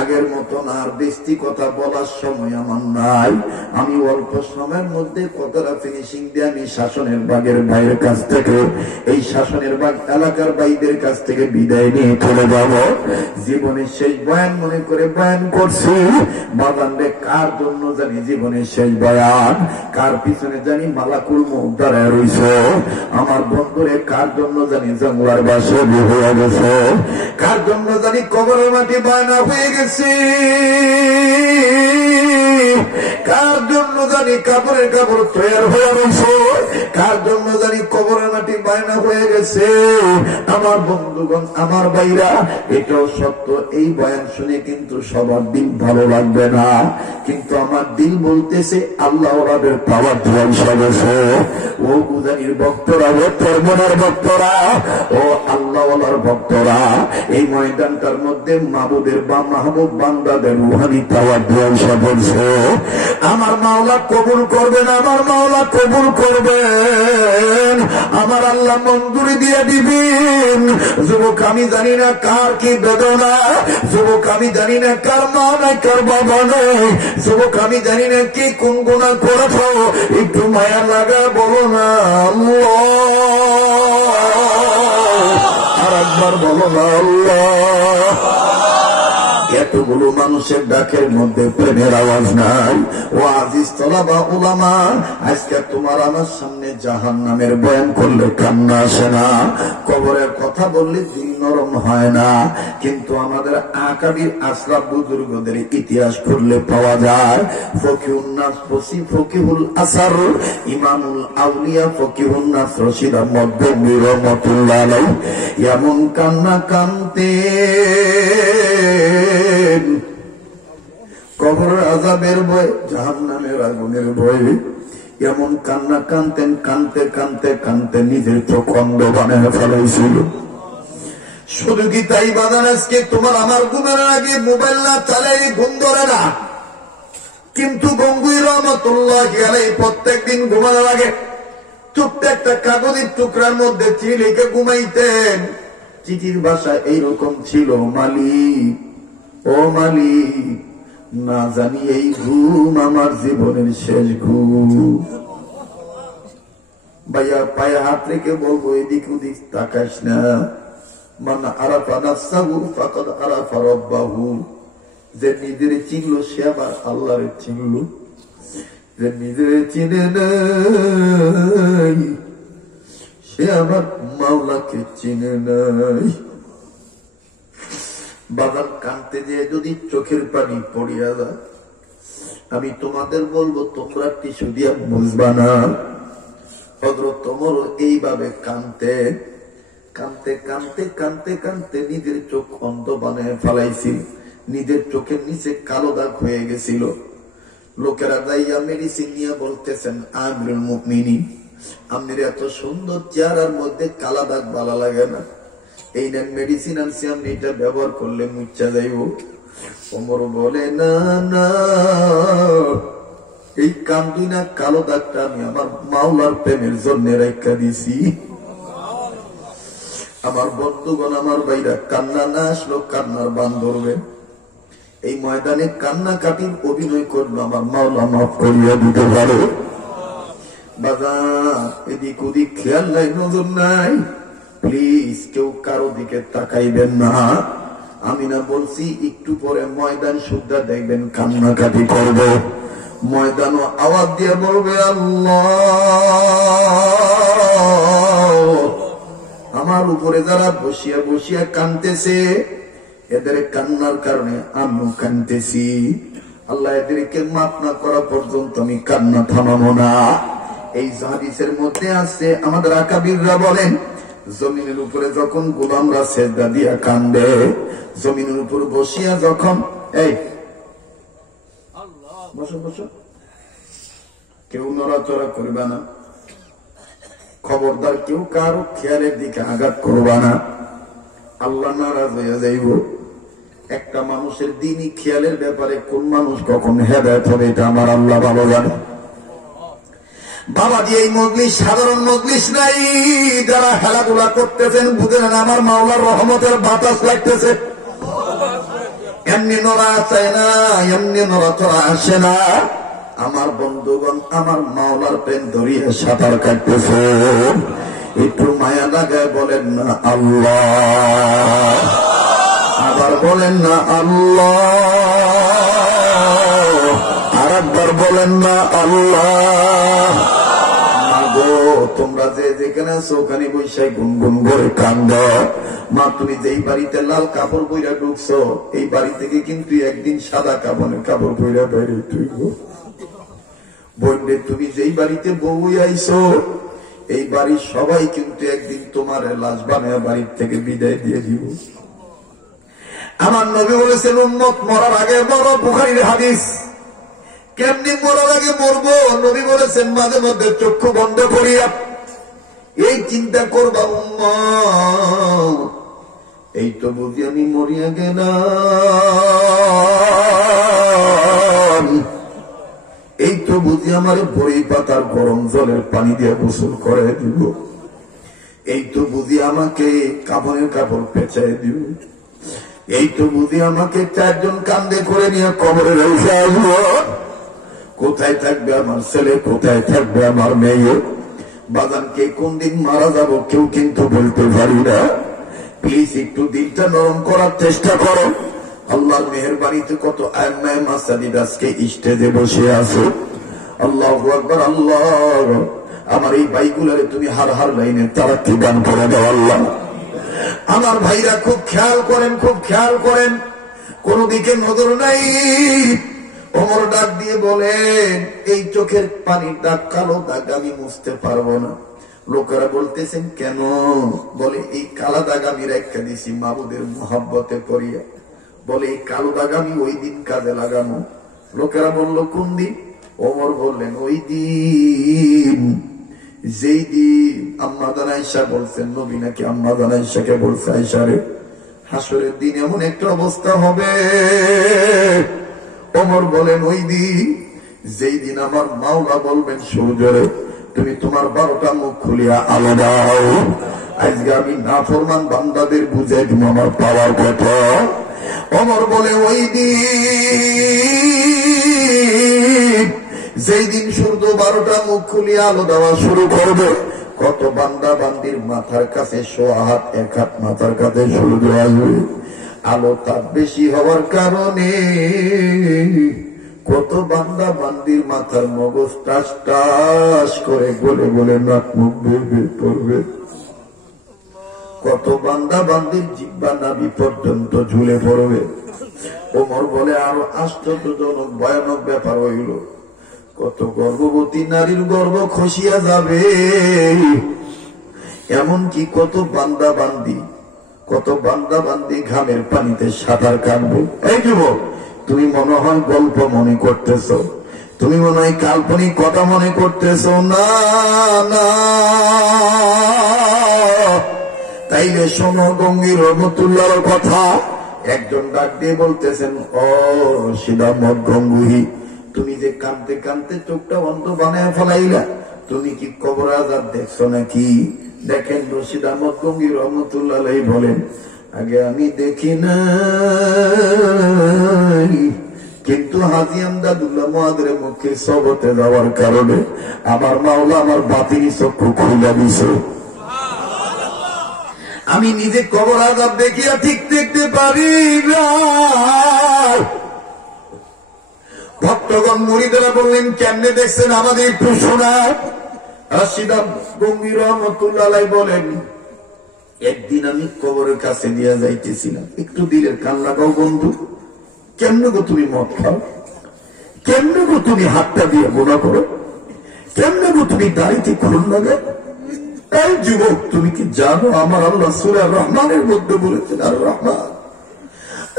আগের মতন আর বেশি কথা বলার সময় আমার নাই। আমি অল্প সময়ের মধ্যে কথাটা ফিনিশিং দিয়ে আমি শাসনের বাগের ভাইয়ের কাছ থেকে, এই শাসনের বাগ এলাকার ভাইদের কাছ থেকে বিদায় নিয়ে চলে যাব। জীবনের শেষ বয়ান মনে করে বয়ান করছি। বাগানরে কার জন্য জানি জীবনের শেষ বয়ান, কার পিছনে জানি মালাকুল মউত দাঁড়ায় রইছে। আমার বন্ধুরে কার জন্য জানি জঙ্গলার বাসে হয়ে গেছে, কার জন্য জানি কবরের মাটি বায়না হয়ে গেছে, কার জন্য জানি কাপড়ের কাপড় তৈরি হয়ে রয়েছে, কার জন্য জানি কবরের মাটি বায়না হয়ে গেছে। আমার বন্ধুগণ, আমার ভাইরা, এটাও সত্য। এই বয়ান শুনে কিন্তু সবার দিন ভালো লাগবে না, কিন্তু আমার দিল বলতেছে আল্লাহ ওরাদের পাওয়ার ধোয়ান সদস্য। ও গুজানির ভক্তরা, ও ধর্মনার ভক্তরা, ও আল্লাহওয়ালার ভক্তরা, এই ময়দানটার মধ্যে মাহবুবের বা মাহবুব বান্দাদের রুহানি পাওয়ার ধোয়ান সদস্য। আমার মাওলা কবুল করবেন, আমার মাওলা কবুল করবেন, আমার আল্লাহ মঞ্জুরি দিয়ে দিবেন। যুবক, আমি জানি না কার কি বেদনা, যুবক আমি জানি না কার মা নাই কার বাবা নাই, যুবক আমি জানি না কি কোন গুনাহ করেছ, একটু মায়া লাগা বলো না আল্লাহ, আর একবার বলো না আল্লাহ। এতগুলো মানুষের ডাকের মধ্যে প্রেমের আওয়াজ নাই। ও আজিজ তলাবা উলামা, আজকে তোমার আমার সামনে জাহান্নামের বয়ান করলে কান্না আসে না, কবরের কথা বললে দিল নরম হয় না, কিন্তু আমাদের আকাবির আশরাফ বুজুর্গদের ইতিহাস করলে পাওয়া যায়। ফকিহুন নাস ফকিহুল আসার, ইমামুল আউলিয়া ফকিহুন নাস রশিদ আহমদ গঙ্গী রহমাতুল্লাহ আলাইহি এমন কান্না কানতে কবরের আযাবের ভয়, জাহান্নামের আগুনের ভয়, এমন কান্না কানতেন, কানতে কানতে কানতে নিজের চোখ অন্ধ বানিয়ে ফেলাইছিল। শুধু কি তাই বাদান, আজকে তোমার আমার ঘুমের আগে মোবাইল না চালাইলে ঘুম ধরে না, কিন্তু গঙ্গুই রহমাতুল্লাহি আলাইহি প্রত্যেকদিন ঘুমানোর আগে ছোট্ট একটা কাগজের টুকরার মধ্যে চিঠি লিখে ঘুমাইতেন। চিঠির ভাষা এইরকম ছিল, মালিক ও মালিক, না জানি এই ঘুম আমার জীবনের শেষ ঘুম। ভাইয়া পায়ে হাত রেখে বলবো এদিক ওদিক তাকাস না। মান আরাফা নাফসাহু ফাকাদ আরাফা রাব্বাহু, যে নিজের চিনলো সে আবার আল্লাহরে চিনলো, যে নিজের চিনে নাই সে আবার মাওলাকে চিনে নাই। বাবার কানতে যে যদি চোখের পানি পড়িয়া যায়, আমি তোমাদের বলবো তোমরা টিস্যু দিয়া বুঝবা না। হযরত ওমর এইভাবে কানতে কানতে কানতে কানতে কানতে নিজের চোখ অন্ধ বানায় ফেলাইছিল, নিজের চোখের নিচে কালো দাগ হয়ে গেছিল। লোকেরা যাইয়া মেডিসিন নিয়ে বলতেছেন, আমিরুল মুমিনিন আপনার এত সুন্দর চেহারার মধ্যে কালা দাগ ভালো লাগে না, এই নেন মেডিসিন আনছি, আপনি এটা ব্যবহার করলে মুচ্ছা যাইব। ওমর বলে, না না, এই কান্দুই না কালো দাগটা আমি আমার মাওলার প্রেমের জন্য রেখা দিছি। আমার বন্ধুগণ, আমার ভাইরা, কান্না না আসলো কান্নার বান ধরবে। এই ময়দানে কান্না কাটির অভিনয় করলো আমার মাওলা মাফ করিয়া দিতে পারে। বাজার এদিক ওদিক খেয়াল নাই, নজর নাই, প্লিজ কেউ কারো দিকে তাকাইবেন না। আমি না বলছি একটু পরে ময়দান শুদ্ধা দেখবেন কান্নাকাটি করবে, ময়দানও আওয়াজ দিয়ে বলবে আল্লাহ। আমার উপরে যারা বসিয়া বসিয়া কানতেছে, এদের কান্নার কারণে আমিও কানতেছি। আল্লাহ এদেরকে মাফ না করা পর্যন্ত আমি কান্না থামাবো না। এই হাদিসের মধ্যে আছে, আমাদের আকাবিররা বলেন, জমিনের উপরে যখন গোলামরা সেজদা দিয়া কান্দে, জমিনের উপর বসিয়া যখন, এই বসো বসো, কেউ নড়াচড়া করবে না, খবরদার কেউ কারো খেয়ালের দিকে আঘাত করবা না, আল্লাহ নারাজ হইয়া যাইব। একটা মানুষের দিনই খেয়ালের ব্যাপারে কোন মানুষ কখন হেদায়েত হবে এটা আমার আল্লাহ ভালো জানে। বাবা দিয়ে এই মজলিস সাধারণ মজলিস নাই, যারা খেলাধুলা করতেছেন বুঝেন আমার মাওলার রহমতের বাতাস লাগতেছে। এমনি নড়া চায় না, এমনি নড়াচড়া আসে না। আমার বন্ধুগণ, আমার মাওলার প্রেম ধরিয়ে সাঁতার কাটতেছে, একটু মায়া লাগায় বলেন না আল্লাহ, আবার বলেন না আল্লাহ, আর একবার বলেন না আল্লাহ। তোমরা যে যেখানে আছো ওখানে বৈশাখ গুনগুন করে কান্দ। মা, তুমি যেই বাড়িতে লাল কাপড় পইরা ঢুকছো, এই বাড়ি থেকে কিন্তু একদিন সাদা কাপড়ের কাপড় পইরা বেরিয়ে তুই বললে, তুমি যেই বাড়িতে বউ আইছো, এই বাড়ির সবাই কিন্তু একদিন তোমার লাশ বানায় বাড়ির থেকে বিদায় দিয়ে দিব। আমার নবী বলেছেন, উম্মত মরার আগে মরো, বুখারীর হাদিস। কেমনি মরার আগে মরবো? নবী বলেছেন, মাঝে মধ্যে চক্ষু বন্ধ করিয়া এই চিন্তা করবা, উম্মত এই তো বুঝি আমি মরিয়া গেলাম, এই তো বুঝি আমার বড়ি পাতার গরম জলের পানি দিয়ে গোসল করে দিব, এই তো বুঝি আমাকে কাপড়ের কাপড় পেঁচাই দিব, এই তো বুঝি আমাকে চারজন কান্দে করে নিয়ে কবরে রেখে আসবো। কোথায় থাকবে আমার ছেলে, কোথায় থাকবে আমার মেয়ে? বাজানকে কোন দিন মারা যাব কেউ কিন্তু বলতে পারি না। প্লিজ একটু দিলটা নরম করার চেষ্টা করো। আল্লাহর মেহেরবানিতে কত আইম্মায়ে মাসাজিদ আজকে স্টেজে বসে আছো। আল্লাহু আকবার। আল্লাহ, আমার এই ভাইগুলারে তুমি হার হার লাইনে তারাক্কি দান করে দাও আল্লাহ। আমার ভাইরা খুব খেয়াল করেন, খুব খেয়াল করেন, কোন দিকে নজর নাই। ওমর ডাক দিয়ে বলেন, এই চোখের পানির দাগ, কালো দাগ আমি মুছতে পারবো না। লোকেরা বলতেছেন কেন? বলে, এই কালা দাগ আমি রেখে দিছি মাবুদের মহব্বতে করিয়া। বলে, এই কালো দাগ আমি ওই দিন কাজে লাগানো। লোকেরা বলল, কোন দিন? ওমর বললেন, ওই দিন যেই দিন আম্মা জান আয়েশা বলছেন, নবী নাকি আম্মা জান আয়েশাকে বলছে, আয়েশা রে, হাসরের দিন এমন একটা অবস্থা হবে। ওমর বলেন, ওই দিন যেই দিন আমার মাওলা বলবেন, সূর্যরে তুমি তোমার 12টা মুখ খুলিয়া আলো দাও। আজকে আমি নাফরমান বান্দাদের বুঝাই দিব আমার পাওয়ার কথা। ওমর বলে, ওই দিন যেই দিন সূর্য 12টা মুখ খুলিয়া আলো দেওয়া শুরু করবে, কত বান্দা বান্দির মাথার কাছে 100 হাত, 1 হাত মাথার কাছে সূর্য আসবে। আলো তাপ বেশি হওয়ার কারণে কত বান্দা বান্দির মাথার মগজ টাস টাস করে গলে গলে নাক মুখ বের পড়বে, কত বান্দা বান্দির জিহ্বা নাভি পর্যন্ত ঝুলে পড়বে। ওমর বলে আরো আশ্চর্যজনক ভয়ানক ব্যাপার হইল, কত গর্ভবতী নারীর গর্ভ খসিয়া যাবে, এমনকি কত বান্দা বান্দি ঘামের পানিতে সাঁতার কাটবে। এই যুবক, তুমি মনে হয় গল্প মনে করতেছ, তুমি মনে হয় কাল্পনিক কথা মনে করতেছ। না না, তাইলে শোনো গঙ্গির রহমতুল্লাহর কথা। একজন ডাক দিয়ে বলতেছেন, ও সিদামত গঙ্গুহি, তুমি যে কাঁদতে কাঁদতে চোখটা অন্ধ বানায় ফেলাইলা, তুমি কি কবর আযাব দেখছো নাকি? দেখেন রশিদ আহমদ গঙ্গি রহমতুল্লাহ বলেন, আগে আমি দেখি না, কিন্তু হাজী আমদাদুল্লাহ মুআদের মুখে সবতে যাওয়ার কারণে আমার মাওলা আমার বাতিনি চক্ষু খুলে দিছে। আমি নিজে কবর আযাব দেখিয়া ঠিক দেখতে পারি না। ভক্তগণ মুরিদেরা বললেন, কেমনে দেখছেন আমাদের একটু শোনান। রশিদ গঙ্গি রহমতুল্লাহ বলেন, একদিন আমি কবরের কাছে নিয়ে যাইতেছিলাম, একটু দিলের কান লাগাও বন্ধু, কেমনে গো তুমি মদ খাও, কেমনে গো তুমি হাতটা দিয়ে গোনা করো, কেমনে গো তুমি দাড়িতে খুন লাগে। এই যুবক, তুমি কি জানো আমার আল্লাহ সূরা রহমানের মধ্যে বলেছেন, আর রহমান,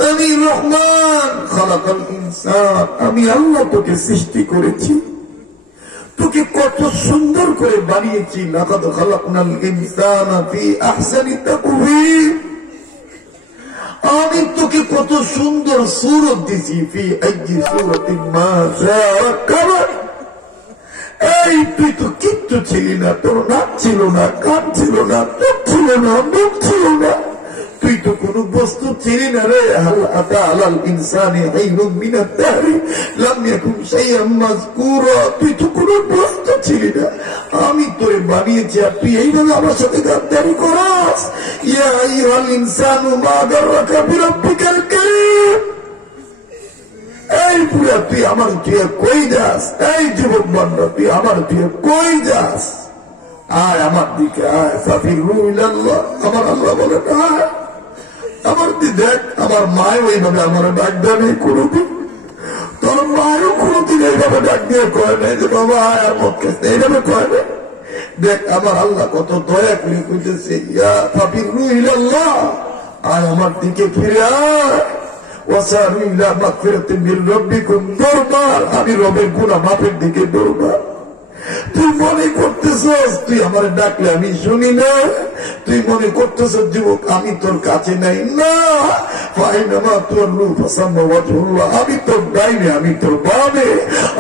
আমি রহমান, খালাকাল ইনসান, আমি আল্লাহ তোকে সৃষ্টি করেছি, তোকে কত সুন্দর করে বানিয়েছি। লাকাদ খালাকনাল ইনসানা ফি আহসানি তাকওয়িম, আমি তোকে কত সুন্দর সূরত দিছি। ফি আইয়ি সূরাতিন মা শাআ রাক্কাবাক। এই তুই তো কিচ্ছু ছিলি না, তোর নাক ছিল না, কান ছিল না, চোখ ছিল না, মুখ ছিল না, তুই তো কোন বস্তু ছিলি না রে। হাল আতা আলাল ইনসানি হাইনুম মিনাদ দাহরি লাম ইয়াকুন শাইআন মাযকুরা, তুই তো কোন বস্তু ছিলি না, আমি তোরে বানিয়েছি, আর তুই এইভাবে আমার সাথে গাদ্দারি করস। ইয়া আইয়ুহাল ইনসানু মা গাররাকা বিরাব্বিকাল কারীম। এই পুরা তুই আমার তুই কই যাস? এই যুবক বান্দা, তুই আমার তুই কই যাস? আয় আমার দিকে আয়, ফাফিরু ইলাল্লাহ। আমার আল্লাহ বলে, আয় আমার দিকে দেখ। আমার মায় ওইভাবে আমার ডাক দেয় কোনদিন, তোর মায়ও কোনদিন এইভাবে ডাক দিয়ে কয় নাই যে বাবা আয় আর মদ খেতে, এইভাবে কয় না। দেখ আমার আল্লাহ কত দয়া করে কইতেছে, ইয়া ফাফিরু ইলাল্লাহ, আয় আমার দিকে ফিরে আয়। ওয়াসারু ইলা মাগফিরাতিন মির রাব্বিকুম, দরবার আমি রবের গুনাহ মাফের দিকে দরবার। তুই মনে করতেছস তুই আমার ডাকলে আমি শুনি না, তুই মনে করতেছস যুবক আমি তোর কাছে নাই। না, ফাইনামা তুল্লু ফাসাম্মা ওয়াজহুল্লাহ, আমি তোর ডাইনে, আমি তোর বামে,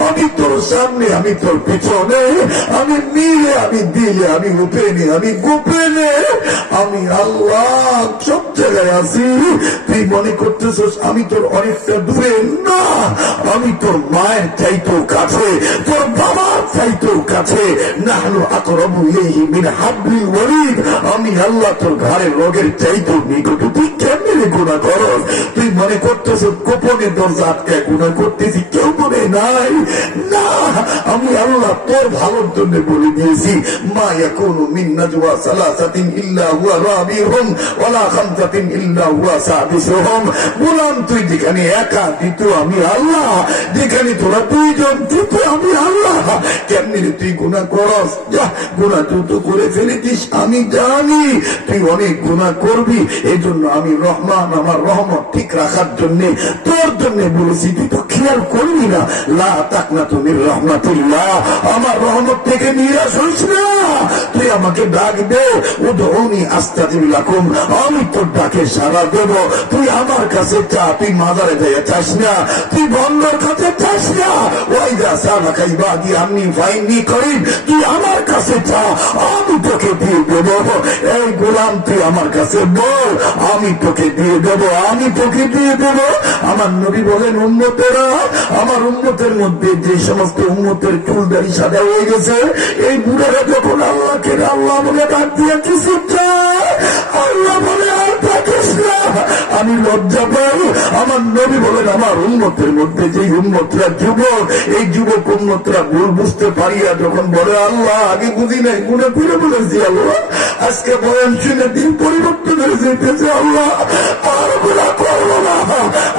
আমি তোর সামনে, আমি তোর পিছনে, আমি মিলে, আমি দিলে, আমি উপেনে, আমি গোপনে, আমি আল্লাহ সব জায়গায় আছি। তুই মনে করতেছস আমি তোর অনেকটা দূরে। না, আমি তোর মায়ের চাইতেও কাছে, তোর বাবার চাইতেও কাছে। নাহনু আকরাবু ইলাইহি মিন হাবলিল ওয়ারিদ, আমি আল্লাহ তোর ঘাড়ের রগের চাইতেও নিকট। তুই কেমনে গুনাহ করস? তুই মনে করতেছ গোপনে দরজা আটকায় গুনাহ করতেছি, কেউ মনে নাই। না, আমি আল্লাহ তোর ভালোর জন্য বলে দিয়েছি, মা ইয়াকুনু মিন নাজওয়া সালাসাতিন ইল্লা হুয়া রাবিহুম ওয়ালা খামসাতিন ইল্লা হুয়া সাদিসুহুম। গোলাম তুই যেখানে একা দিত আমি আল্লাহ, যেখানে তোরা দুইজন দিত আমি আল্লাহ। কেমনি তুই গুনাহ করস? যা, গুনাহ তুই তো করে ফেলেছিস, আমি জানি তুই অনেক গুনাহ করবি। এই জন্য আমি রহমান, আমার রহমত ঠিক রাখার জন্য তোর জন্য বলেছি, তুই তো খেয়াল করবি না। লা তাকনাতু মির রাহমাতিল্লাহ, আমার রহমত থেকে নিরাশ হইস না। তুই আমাকে ডাক দে, উদউনি আস্তাজিব লাকুম, আমি তোর ডাকে সাড়া দেব। তুই আমার কাছে চা, তুই মাজারে যাইয়া চাস না, তুই বন্ধর কাছে চাস না। ওয়াইদা সালাকা ইবাদি আন্নী ফাইনি করিম, তুই আমার কাছে চা, আমি তোকে দিয়ে দেব। এই গোলাম তুই আমার কাছে বল, আমি তোকে দিয়ে দেব, আমি তোকে দিয়ে দেব। আমার নবী বলেন, উম্মতেরা, আমার উম্মতের মধ্যে যে সমস্ত উম্মতের চুলদারি সাদা হয়ে গেছে, এই বুড়ারা যখন আল্লাহকে আল্লাহ বলে ডাক দিয়ে কিছু চায়, আল্লাহ বলে আর থাকিস না, আমি লজ্জা পাই। আমার নবী বলেন, আমার উম্মতের মধ্যে যে উম্মতরা যুবক, এই যুবক উম্মতরা ভুল বুঝতে পারিয়া যখন বলে আল্লাহ আগে বুঝি নাই, গুণে ফিরে বলেছি আল্লাহ, আজকে বয়ান শুনে দিন পরিবর্তন হয়ে যেতেছে, আল্লাহ আর গুণা করবো না।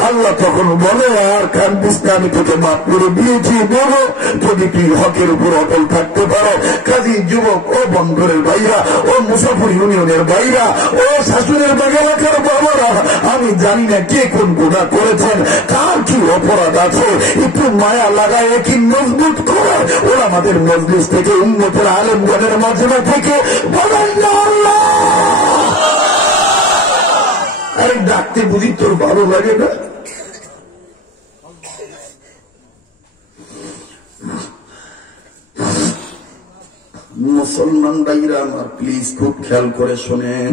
আল্লাহ তখন বলে, আর কান বুঝতে আমি তোকে মাফ করে দিয়েছি, বলো যদি তুই হকের উপর অটল থাকতে পারো। কাজী যুবক, ও বন্দরের ভাইরা, ও মুসাফির ইউনিয়নের ভাইরা, ও শাশুড়ের বাগালাকার বাবারা, আমি জানি না কে কোন গুনাহ করেছেন, কার কি অপরাধ আছে, একটু মায়া লাগায় কি মজবুত করে ওরা আমাদের মজলিস থেকে উম্মতের আলেমগণের মাঝে থেকে বলেন না আল্লাহ। আরে ডাকতে বুঝি তোর ভালো লাগে না? মুসলমান ভাইরা আমার, প্লিজ খুব খেয়াল করে শোনেন।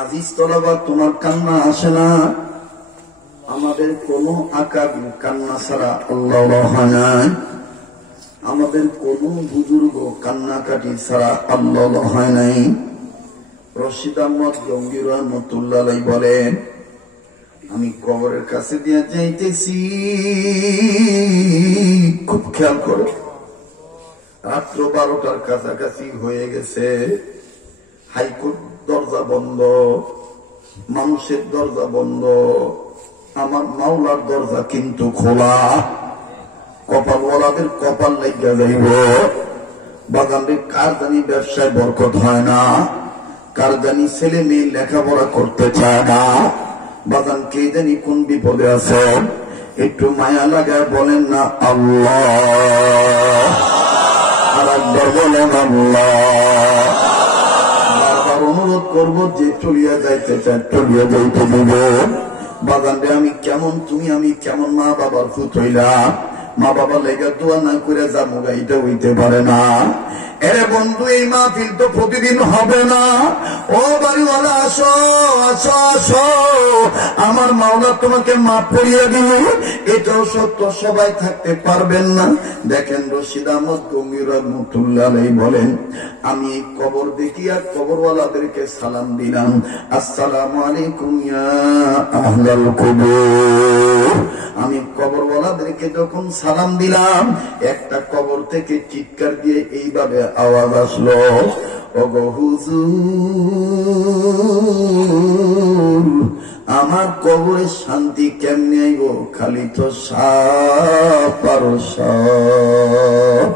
আজিজ তলাবা, তোমার কান্না আসে না, আমাদের কোন আকাবির কান্না ছাড়া আল্লাহ হয় নাই, আমাদের কোন বুজুর্গ কান্নাকাটি ছাড়া আল্লাহ হয় নাই। রশিদ আহমদ জঙ্গি রহমতুল্লাহ আলাইহি বলেন, আমি কবরের কাছে দিয়ে যাইতেছি, খুব খেয়াল করো, রাত্র 12টার কাছাকাছি হয়ে গেছে, হাইকোর্ট দরজা বন্ধ, মানুষের দরজা বন্ধ, আমার মাওলার দরজা কিন্তু খোলা। কপালওয়ালাদের কপাল লাইগা যাইব, বাগানের কার জানি ব্যবসায় বরকত হয় না, কার জানি ছেলে মেয়ে লেখাপড়া করতে চায় না, বাগান কে জানি কোন বিপদে আছে, একটু মায়া লাগায় বলেন না আল্লাহ, আর একবার বলেন আল্লাহ। বারবার অনুরোধ করবো, যে চলিয়া যাইতে চায় চলিয়া যাইতে দিব। বাগান রে আমি কেমন, তুমি আমি কেমন, মা বাবার ফুত হইলাম, মা বাবা লেগে দোয়া না করে যাবো, এটা হইতে পারে না। এরে বন্ধু, এই মাহফিল তো প্রতিদিন হবে না। ও বাড়িওয়ালা, আসো আসো আসো, আমার মাওলা তোমাকে মাফ করিয়ে দিবে। এটাও সত্য, সবাই থাকতে পারবেন না। দেখেন, রশিদ আহমদ গঙ্গি রহমতুল্লাহ আলাইহি বলেন, আমি এই কবর দেখিয়া কবরওয়ালাদেরকে সালাম দিলাম, আসসালামু আলাইকুম ইয়া আহলাল কুবুর। আমি কবরওয়ালাদেরকে যখন সালাম দিলাম, একটা কবর থেকে চিৎকার দিয়ে এইভাবে আওয়াজ আসলো, ওগো হুজুর, আমার কবরের শান্তি কেমনে আইব, খালি তো সাপ আর সাপ।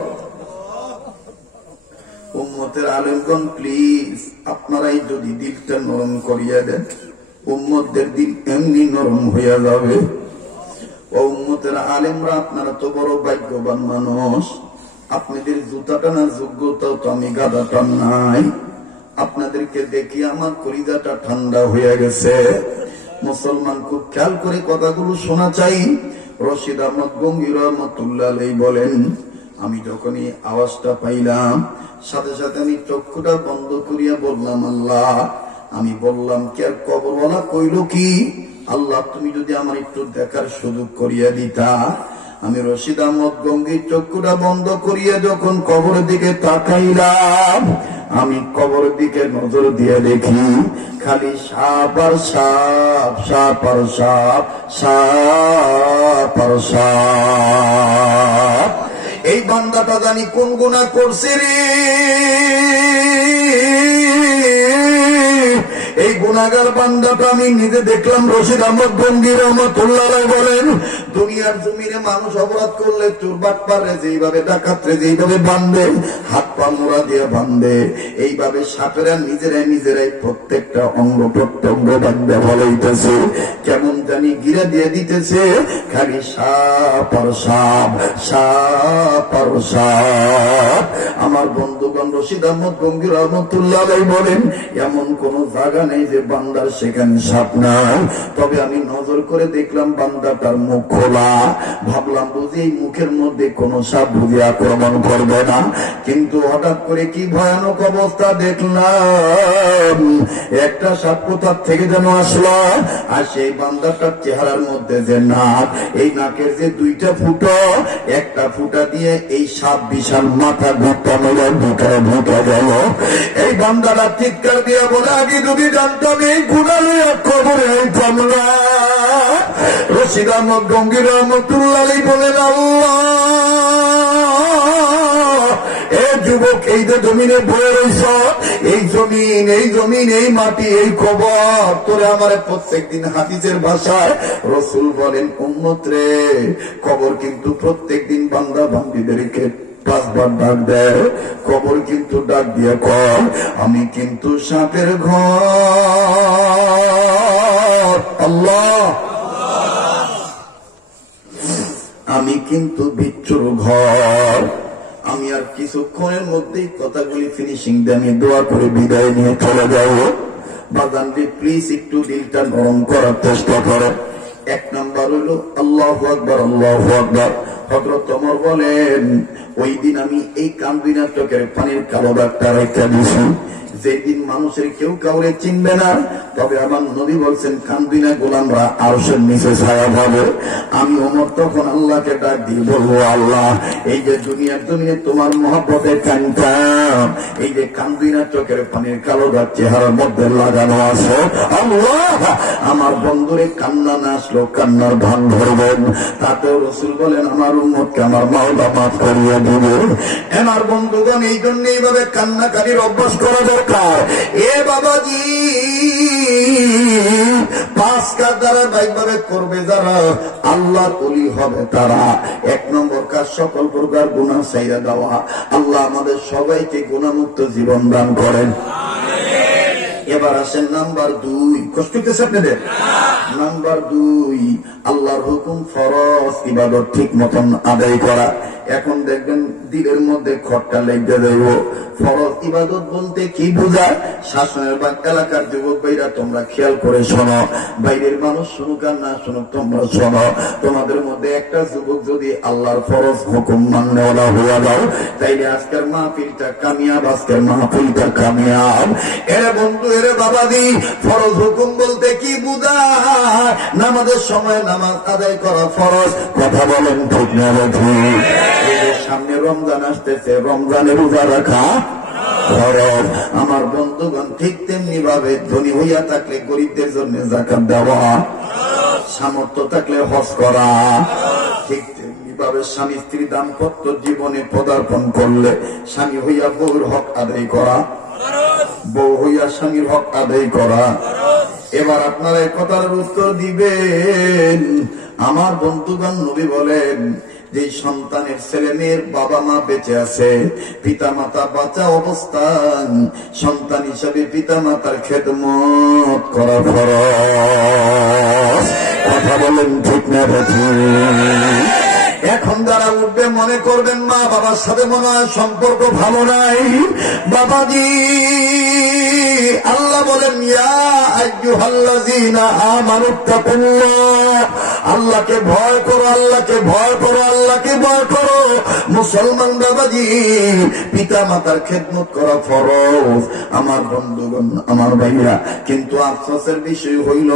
উম্মতের আলেমগণ, প্লিজ আপনারাই যদি দিলটা নরম করিয়া দেন, উম্মতদের দিল এমনি নরম হইয়া যাবে। ও উম্মতের আলেমরা, আপনারা তো বড় ভাগ্যবান মানুষ, আপনাদের জুতা টানার যোগ্যতাও তো আমি গাদা টান নাই। আপনাদেরকে দেখি আমার কলিজাটা ঠান্ডা হয়ে গেছে। মুসলমান, খুব খেয়াল করে কথাগুলো শোনা চাই। রশিদ আহমদ গঙ্গি রহমতুল্লাহ আলাইহি বলেন, আমি যখনই আওয়াজটা পাইলাম, সাথে সাথে আমি চক্ষুটা বন্ধ করিয়া বললাম আল্লাহ। আমি বললাম, কে কবরওয়ালা কইল কি, আল্লাহ তুমি যদি আমার একটু দেখার সুযোগ করিয়া দিতা। আমি রশিদ আহমদ গঙ্গির চক্ষুটা বন্ধ করিয়া যখন কবরের দিকে তাকাইলাম, আমি কবরের দিকে নজর দিয়ে দেখি খালি সাপ আর সাপ, সাপ আর সাপ, সাপ আর সাপ। এই বান্দাটা জানি কোন গুনাহ করছে রে, এই গুনাহগার বান্দাটা আমি নিজে দেখলাম। রশিদ আহমদ গঙ্গি রহমতুল্লাহ আলাইহি বলেন, দুনিয়ার জমিনে মানুষ অপরাধ করলে চোর বাটপারে যেইভাবে ডাকাতরে যেইভাবে বাঁধে, হাত পা মোড়া দিয়ে বাঁধে, এইভাবে সাপেরা নিজেরাই প্রত্যেকটা অঙ্গ প্রত্যঙ্গ বাঁধে বলাইতেছে, কেমন জানি গিরা দিয়ে দিতেছে, খালি সাপ আর সাপ, সাপ আর সাপ। আমার বন্ধুগণ, রশিদ আহমদ গঙ্গি রহমতুল্লাহ আলাইহি বলেন, এমন কোন জায়গা নেই যে বান্দার সেখানে সাপ নাই, তবে আমি নজর করে দেখলাম বান্দাটার মুখ খোলা। ভাবলাম বুঝি এই মুখের মধ্যে কোন সাপ বুঝি আক্রমণ করবে না, কিন্তু হঠাৎ করে কি ভয়ানক অবস্থা দেখলাম। একটা সাপ কোথার থেকে যেন আসলো, আর সেই বান্দাটার চেহারার মধ্যে যে নাক, এই নাকের যে দুইটা ফুটো, একটা ফুটা দিয়ে এই সাপ বিশাল মাথা ঘুরটা মেলে ঢুকে গেল। এই বান্দারা চিৎকার দিয়ে বলে, আগে যদি জানতাম এই গুণালে কবরে হইতাম না। রশিদ আহমদ গঙ্গির রহমতুল্লাহ বলেন, আল্লাহ এ যুবক, এই যে জমিনে বয়ে রয়েছ, এই জমিন এই মাটি এই কবর, তোরে আমার প্রত্যেক দিন হাদিসের ভাষায় রসুল বলেন, উম্মত রে, কবর কিন্তু প্রত্যেক দিন বান্দা বান্দীদেরকে 5 বার ডাক দেয়। কবর কিন্তু ডাক দিয়ে কর, আমি কিন্তু সাপের ঘর, আল্লাহ আমি কিন্তু বিচ্ছুর ঘর। আমি আর কিছুক্ষণের মধ্যেই কথাগুলি ফিনিশিং দিয়ে আমি দোয়া করে বিদায় নিয়ে চলে যাব। বাজানজি প্লিজ একটু দিলটা নরম করার চেষ্টা করেন। 1 নাম্বার হইল আল্লাহু আকবার, আল্লাহু আকবার। হযরত ওমর বলেন, ওই দিন আমি এই কামবিনা চোখের পানির কালো দাগটা রেখে দিছি। যেদিন মানুষের কেউ কাউরে চিনবে না, তবে আমার নবী বলছেন কামবিনা গোলামরা আরশের নিচে ছায়া পাবে। আমি ওমর তখন আল্লাহকে ডাক দিয়ে বলবো, আল্লাহ এই যে দুনিয়ার জমিনে তোমার মহব্বতের কান্তা, এই যে কামবিনা চোখের পানির কালো দাগ চেহারার মধ্যে লাগানো আছে, আল্লাহ আমার বন্ধুরে কান্না না আসলো কান্নার ভান ধরবেন। তাতেও রসুল বলেন, আমার উম্মতকে আমার মাওলা মাফ করিয়ে দিবে। আমার বন্ধুগণ, এই জন্য এইভাবে কান্নাকারীর অভ্যাস করা দরকার। এ বাবাজি, 5 কাজ দ্বারা বাইভাবে করবে যারা আল্লাহর ওলি হবে তারা। 1 নম্বর কাজ, সকল প্রকার গুনাহ ছাইড়া দেওয়া। আল্লাহ আমাদের সবাইকে গুনাহমুক্ত জীবন দান করেন। এবার আসেন নাম্বার 2। কষ্ট হইতেছে আপনাদের? নাম্বার 2, আল্লাহর হুকুম ফরজ ইবাদত ঠিক মতন আদায় করা। এখন দেখবেন দিলের মধ্যে খটকা লেগে যাইব। ফরজ ইবাদত বলতে কি বোঝায়? শাসনের বা এলাকার যুবক ভাইরা তোমরা খেয়াল করে শোনো, বাইরের মানুষ শুনুক আর না শুনুক তোমরা শোনো। তোমাদের মধ্যে একটা যুবক যদি আল্লাহর ফরজ হুকুম মাননেওয়ালা হয়ে যাও, তাইলে আজকের মাহফিলটা কামিয়াব, আজকের মাহফিলটা কামিয়াব। এরে বন্ধু, এরে বাবাজি, ফরজ হুকুম বলতে কি বোঝায়? নামাজের সময় নামাজ আদায় করা ফরজ। কথা বলেন ঠিক না ঠিক? সামনে রমজান আসতেছে, রমজানে রোজা রাখা ফরজ। আমার বন্ধুগণ, ঠিক তেমনি ভাবে ধনী হইয়া থাকলে গরিবদের জন্য যাকাত দেওয়া, সামর্থ্য থাকলে হজ করা, ঠিক তেমনি ভাবে স্বামী স্ত্রী দাম্পত্য জীবনে পদার্পণ করলে স্বামী হইয়া বউর হক আদায় করা, বউ হইয়া স্বামীর হক আদায় করা। এবার আপনারা এই কথার উত্তর দিবেন। আমার বন্ধুগণ, নবী বলেন, যে সন্তানের ছেলে মেয়ের বাবা মা বেঁচে আছে, পিতা মাতা বাঁচা অবস্থান সন্তান হিসাবে পিতা মাতার খেদমত করা ফরজ। কথা বলেন ঠিক না ঠিক? এখন যারা উঠবে মনে করবেন মা বাবার সাথে মনে হয় সম্পর্ক ভালো নাই। বাবাজি, আল্লাহ বলেন, ইয়া আইয়ুহাল্লাযীনা আমানুত্তাকুল্লাহ, আল্লাহকে ভয় করো, আল্লাহকে ভয় করো, আল্লাহকে ভয় করো। মুসলমান বাবাজি, পিতা মাতার খেদমত করা ফরজ। আমার বন্ধুগণ, আমার ভাইরা, কিন্তু আফসোসের বিষয় হইল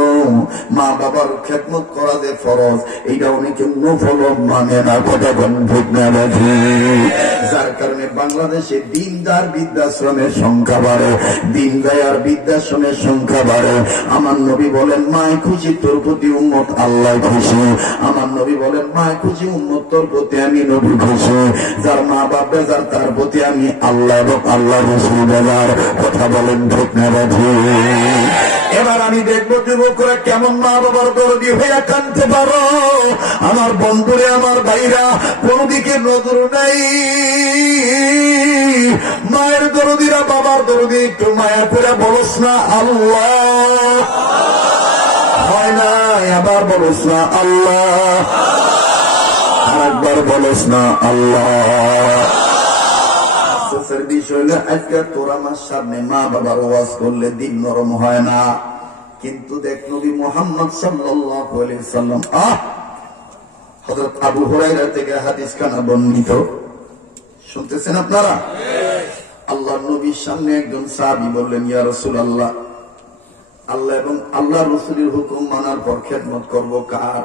মা বাবার খেদমত করা যে ফরজ, এইটা অনেকে নফল মানে না। কথা ঠিক না ঠিক? যার কারণে বাংলাদেশে দিনদার বৃদ্ধাশ্রমের সংখ্যা বাড়ে, দিনদার বৃদ্ধাশ্রমের সংখ্যা বাড়ে। আমার নবী বলেন, মায় খুশি তোর প্রতি উম্মত আল্লাহ খুশি। আমার নবী বলেন, মায় খুশি উম্মত তোর প্রতি আমি নবী খুশি। যার মা বাপ বেজার তার প্রতি আমি আল্লাহ এবং আল্লাহ রাসূল বেজার। কথা বলেন ঠিক না ঠিক? এবার আমি দেখবো যুবকরা কেমন মা বাবার দরদি হইয়া কানতে পারো। আমার বন্ধুরে, আমার ভাইরা, কোন দিকে নজর নাই। মায়ের দরদিরা বাবার দরদি একটু মায়া করে বলস না আল্লাহ, হয় না? আবার বলস না আল্লাহ, আরেকবার বলস না আল্লাহ। আফসোসের বিষয় হলো আজকে তোর আমার সামনে মা বাবার ওয়াজ করলে দিন নরম হয় না, কিন্তু দেখ নবী মুহাম্মদ সাল্লাল্লাহু আলাইহি সাল্লাম হযরত আবু হুরায়রা থেকে হাদিস খানা বর্ণিত, শুনতেছেন আপনারা? আল্লাহর নবীর সামনে একজন সাহাবী বললেন, ইয়া রাসূলুল্লাহ, আল্লাহ এবং আল্লাহর রাসূলের হুকুম মানার পর খেদমত করব কার?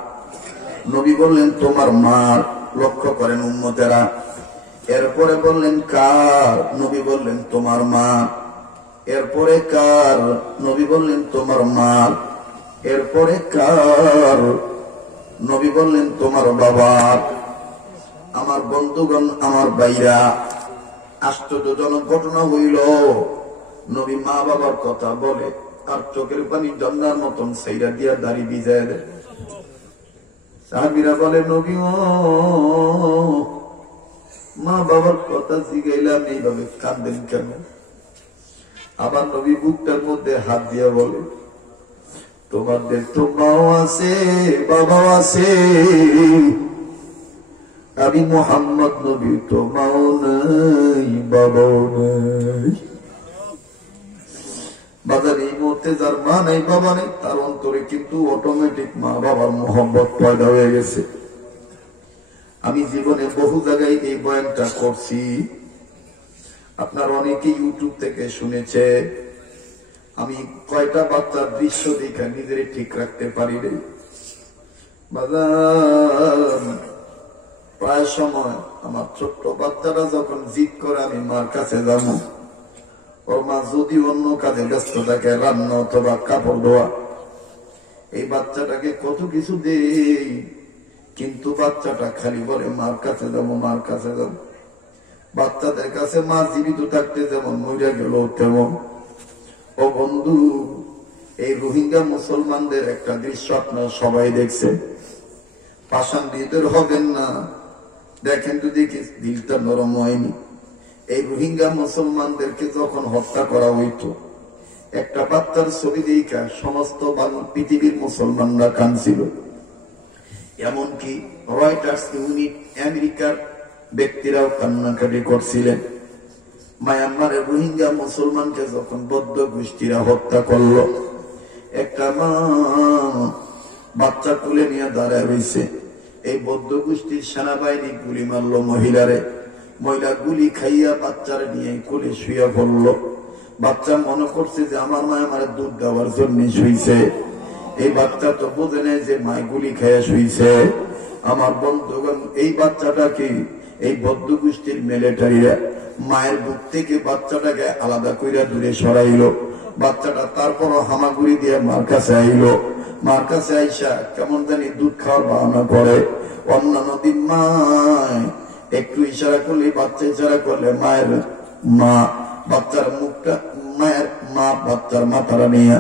নবী বললেন, তোমার মার। লক্ষ্য করেন উম্মতেরা। এরপরে বললেন, কার? নবী বললেন, তোমার মা। এরপরে কার? নবী বললেন, তোমার মা। এরপরে কার? নবী বললেন, তোমার বাবা। আমার বন্ধুগণ, আমার ভাইরা, আশ্চর্যজনক ঘটনা হইল, নবী মা বাবার কথা বলে আর চোখের পানি জন্নার মতন সেইরা দিয়া দাড়ি ভিজায় দেয়। সাহাবীরা বলে, নবী মা বাবার কথা জিগাইলাম, এইভাবে কাঁদেন কেন? আবার নবী বুকটার মধ্যে হাত দিয়া বলে, তোমাদের তো মাও আছে বাবাও আছে, আমি মুহাম্মদ নবী তো মাও নাই বাবাও নাই। বাজার এই মুহূর্তে যার মা নাই বাবা নেই, তার অন্তরে কিন্তু অটোমেটিক মা বাবার মোহাম্মত পয়দা হয়ে গেছে। আমি জীবনে বহু জায়গায় এই বয়ানটা করছি, আপনার অনেকে ইউটিউব থেকে শুনেছে। আমি কয়টা বাচ্চার দৃশ্য দেখে নিজের ঠিক রাখতে পারি রে বাজার। প্রায় সময় আমার ছোট্ট বাচ্চারা যখন জিদ করে আমি মার কাছে যাবো, ওর মা যদি অন্য কাজে ব্যস্ত থাকে, রান্না অথবা কাপড় ধোয়া, এই বাচ্চাটাকে কত কিছু দেই, কিন্তু বাচ্চাটা খালি বলে মার কাছে যাবো, মার কাছে যাবো। বাচ্চাদের কাছে মা জীবিত থাকতে যেমন মরিয়া গেল তেমন। ও বন্ধু, এই রোহিঙ্গা মুসলমানদের একটা দৃশ্য আপনারা সবাই দেখছেন, পাষাণদের হবেন না, দেখেন তো দেখি দিলটা নরম হয়নি। এই রোহিঙ্গা মুসলমানদেরকে যখন হত্যা করা হইত, একটা বাচ্চার ছবি দেখা সমস্ত পৃথিবীর মুসলমানরা কাঁদছিল। এমনকি রয়টার্স ইউনিট আমেরিকার ব্যক্তিরাও কান্নাকাটি করছিলেন। মায়ানমারের রোহিঙ্গা মুসলমানকে যখন বৌদ্ধ গোষ্ঠীরা হত্যা করল, একটা মা বাচ্চা তুলে নিয়ে দাঁড়ায় রয়েছে। এই বৌদ্ধ গোষ্ঠীর সেনাবাহিনী গুলি মারল মহিলারে, মহিলা গুলি খাইয়া বাচ্চারে নিয়ে কোলে শুয়ে পড়ল। বাচ্চা মনে করছে যে আমার মা আমার দুধ দেওয়ার জন্য শুইছে। এই বাচ্চা তো বোঝে নেই যে মায় গুলি খাইয়া শুইছে। আমার বন্ধুগণ, এই বাচ্চাটাকে এই বৌদ্ধ গোষ্ঠীর মিলিটারিরা মায়ের বুক থেকে বাচ্চাটাকে আলাদা কইরা দূরে সরাইল। বাচ্চাটা তারপরও হামাগুড়ি দিয়ে মার কাছে আইল। মার কাছে আইসা কেমন জানি দুধ খাওয়ার বাহানা করে। অন্যান্য দিন মায় একটু ইশারা করলে, বাচ্চা ইশারা করলে মায়ের মা বাচ্চার মুখটা, মায়ের মা বাচ্চার মাথাটা নিয়ে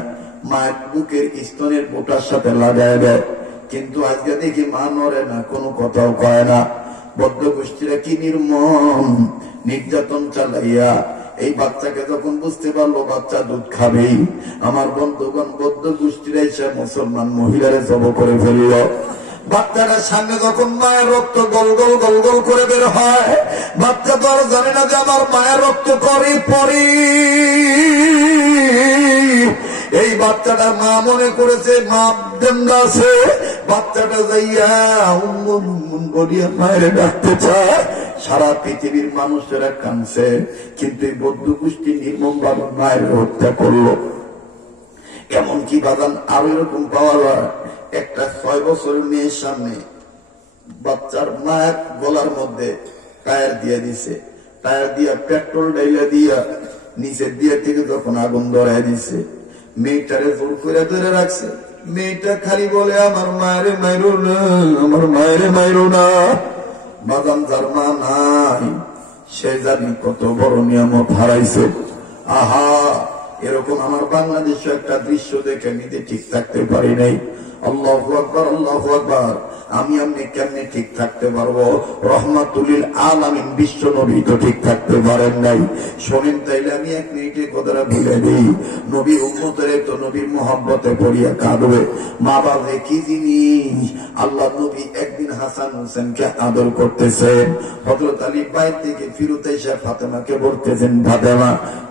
মায়ের বুকের স্তনের বোটার সাথে লাগায় দেয়। কিন্তু আজকে দেখি মা নড়ে না, কোনো কথাও কয় না। বৌদ্ধ গোষ্ঠীরা কি নির্মম নির্যাতন চালাইয়া এই বাচ্চাকে যখন বুঝতে পারলো বাচ্চা দুধ খাবেই, আমার বন্ধুগণ বৌদ্ধ গোষ্ঠীরা এসে মুসলমান মহিলারে জব করে ফেলল। বাচ্চাটার সামনে যখন মায়ের রক্ত গোল গোল গোল গোল করে বের হয়, বাচ্চা তো আর জানে না যে আমার মায়ের রক্ত করে পরি। এই বাচ্চাটার মা মনে করেছে মা দেন্দা আছে, বাচ্চাটা যাইয়া উম্মুন উম্মুন বলিয়া মায়ের ডাকতে চায়। সারা পৃথিবীর মানুষেরা কাঁদছে, কিন্তু এই বৌদ্ধ গোষ্ঠী নির্মম ভাবে মায়ের হত্যা করলো। এমনকি বাদান আরো এরকম পাওয়া যায়, একটা 6 বছরের মেয়ের সামনে বাচ্চার মায়ের গলার মধ্যে টায়ার দিয়ে দিছে, টায়ার দিয়া পেট্রোল ডাইলা দিয়া নিচের দিয়ে থেকে যখন আগুন ধরাই দিছে, মেয়েটারে জোর করে ধরে রাখছে। মেয়েটা খালি বলে আমার মায়েরে মাইরো না, আমার মায়েরে মাইরো না। বাদাম যার মা নাই সে জানি কত বড় নিয়ামত হারাইছে। আহা, এরকম আমার বাংলাদেশে একটা দৃশ্য দেখে নিজে ঠিক থাকতে পারি নাই। আল্লাহু আকবার, আল্লাহু আকবার। আমি আপনি কেমনে ঠিক থাকতে পারবো? রহমাতুল আলামিন বিশ্ব নবী তো ঠিক থাকতে পারেন নাই। শোনেন, তাইলে আমি 1 মিনিটে কথাটা বলে দিই। নবীর উম্মতের তো নবীর মোহাব্বতে পড়িয়া কাঁদবে। মা বাবা কি জিনিস? আল্লাহ নবী একদিন হাসান হোসেনকে আদর করতেছেন। হযরত আলী বাইরে থেকে ফিরতে এসে ফাতেমাকে বলতেছেন, ফাতেমা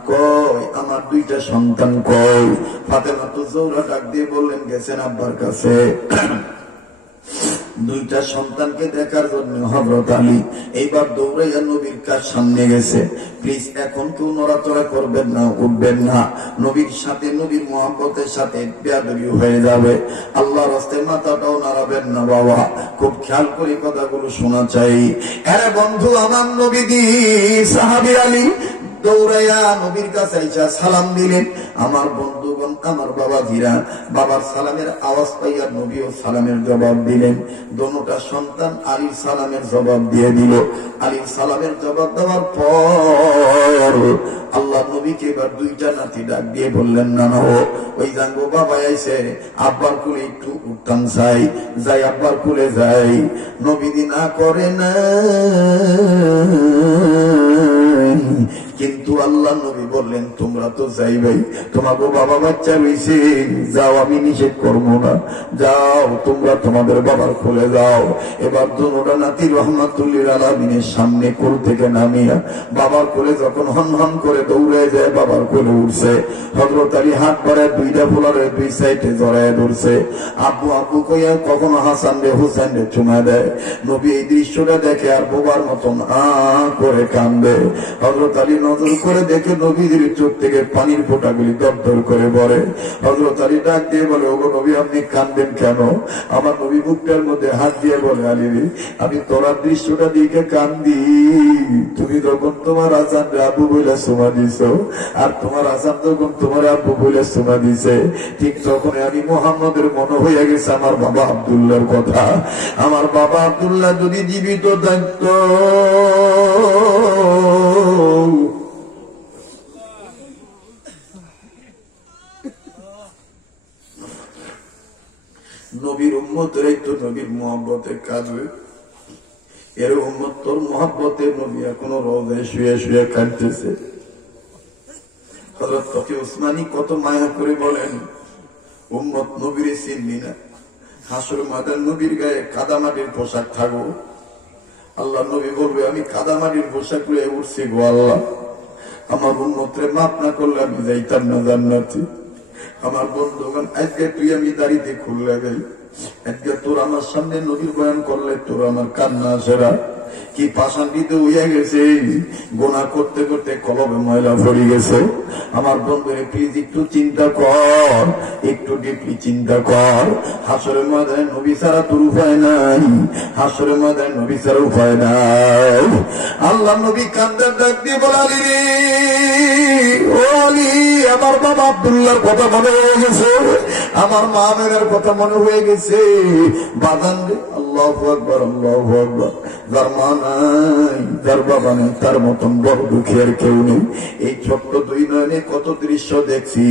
কই আমার 2টা সন্তান কই? ফাতেমা তো জোহরা ডাক দিয়ে বললেন, গেছেন আব্বার কাছে। 2টা সন্তানকে দেখার জন্য হযরত আলী এইবার দৌড়াইয়া নবীর কাছে সামনে গেছে। প্লিজ এখন কেউ নড়াচড়া করবেন না, উঠবেন না। নবীর সাথে নবীর মোহাব্বতের সাথে বেয়াদবি হয়ে যাবে। আল্লাহর রাস্তায় মাথাটাও নাড়াবেন না বাবা। খুব খেয়াল করে কথাগুলো শোনা চাই। আরে বন্ধু, আমার নবীজি সাহাবী আলী দৌড়াইয়া নবীর কাছে আইসা সালাম দিলেন। আমার বন্ধুগণ, আমার বাবাজিরা, বাবার সালামের আওয়াজ পাইয়া নবীও সালামের জবাব দিলেন। দোনোটা সন্তান আলীর সালামের জবাব দিয়ে দিল। আলীর সালামের জবাব দেওয়ার পর আল্লাহ নবীকে এবার 2টা নাতি ডাক দিয়ে বললেন, না না, ওই জাঙ্গো বাবা আইছে, আব্বার কুলে একটু উঠতাম চাই, যাই আব্বার কুলে যাই। নবীদি না করে না, কিন্তু আল্লাহ নবী বললেন, তোমরা তো যাইবাই, তোমাকে বাবা বাচ্চা রয়েছে, যাও, আমি নিষেধ করবো না, যাও তোমরা তোমাদের বাবার কোলে যাও। এবার দুটা নাতি রহমাতুল্লিল আলামিনের সামনে কোল থেকে নামিয়া বাবার কোলে যখন হন হন করে দৌড়ে যায়, বাবার কোলে উঠছে। হযরত আলী হাত বাড়ায় 2টা ফুলারের 2 সাইডে জড়ায় ধরছে। আব্বু আব্বু কইয়া কখনো হাসান রে হুসেন রে চুমা দেয়। নবী এই দৃশ্যটা দেখে আর বোবার মতন করে কান্দে। হযরত আলী নজর করে দেখে নবীর চোখ থেকে পানির ফোঁটাগুলি দরদর করে পড়ে। হযরত আলী ডাক দিয়ে বলে, ওগো নবী, আপনি কাঁদেন কেন? আমার নবী বুকটার মধ্যে হাত দিয়ে বলে, আলী আমি তোরা দৃশ্যটা দিকে কান্দি। তুমি যখন তোমার আজান আব্বু বলে সুমা দিছ, আর তোমার আজান যখন তোমার আব্বু বলে সুমা দিছে, ঠিক তখন আমি মুহাম্মদের মনে হইয়া গেছে আমার বাবা আব্দুল্লাহর কথা। আমার বাবা আব্দুল্লাহ যদি জীবিত থাকত, নবীর উম্মতের তো নবীর মোহাব্বতে কাঁদবে। এর উম্মত তোর মোহাব্বতে নবী এখনো রোজায় শুয়ে শুয়ে কাঁদতেছে। হযরত তকি উসমানী কত মায়া করে বলেন, উম্মত নবীর চিনবি না? হাসর মাদার নবীর গায়ে কাদামাটির পোশাক থাকবো। আল্লাহ নবী বলবে, আমি কাদামাটির পোশাক পরে উঠছি গো আল্লাহ, আমার উম্মতরে মাফ না করলে আমি যাইতাম না জান্নাতে। আমার বন্ধুগণ, আজকে তুই আমি দাড়িতে খুললে গেই, আজকে তোর আমার সামনে নবীর বয়ান করলে তোর আমার কান্না আসেরা। কি পাশান্তিতে উইয়া গেছে, গোনা করতে করতে কলবে ময়লা ভরে গেছে। আমার বন্ধুরে প্লিজ একটু চিন্তা কর, একটু ডিপলি চিন্তা কর। হাসরের ময়দানে নবী ছাড়া তোর উপায় নাই, হাসরের ময়দানে নবী ছাড়া উপায় নাই। আল্লাহ নবী কান্দার ডাক দিয়ে বলালি, ও আলী, আমার বাবা আব্দুল্লাহর কথা মনে হয়ে গেছে, আমার মা মেয়ের কথা মনে হয়ে গেছে। বাদান রে, আল্লাহু আকবার, আল্লাহু আকবার। যার মা নাই, যার বাবা নেই, তার মতন বড় দুঃখী আর কেউ নেই। এই ছোট্ট 2 নয়নে কত দৃশ্য দেখছি,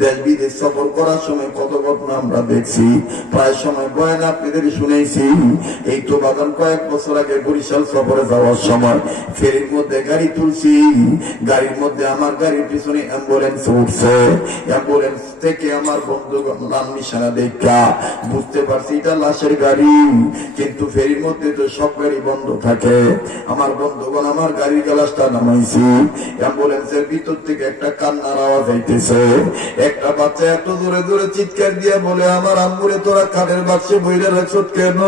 দেশ বিদেশ সফর করার সময় কত ঘটনা আমরা দেখছি, প্রায় সময় বয়ান আপনাদের শুনেছি। এই তো বাদান কয়েক বছর আগে বরিশাল সফরে যাওয়ার সময় ফেরির মধ্যে গাড়ি তুলছি, গাড়ির মধ্যে আমার গাড়ির পিছনে অ্যাম্বুলেন্স উঠছে। অ্যাম্বুলেন্স থেকে আমার বন্ধুগণ লাল নিশানা দেখা বুঝতে পারছি এটা লাশের গাড়ি, কিন্তু ফেরির মধ্যে তো সব গাড়ি বন্ধ থাকে। আমার বন্ধুগণ, আমার গাড়ির গ্লাসটা নামাইছি, অ্যাম্বুলেন্সের ভিতর থেকে একটা কান্নার আওয়াজ হইতেছে। একটা বাচ্চা এত জোরে জোরে চিৎকার দিয়ে বলে, আমার আম্মুরে তোরা কাঠের বাক্সে বইরে রাখছ কেন?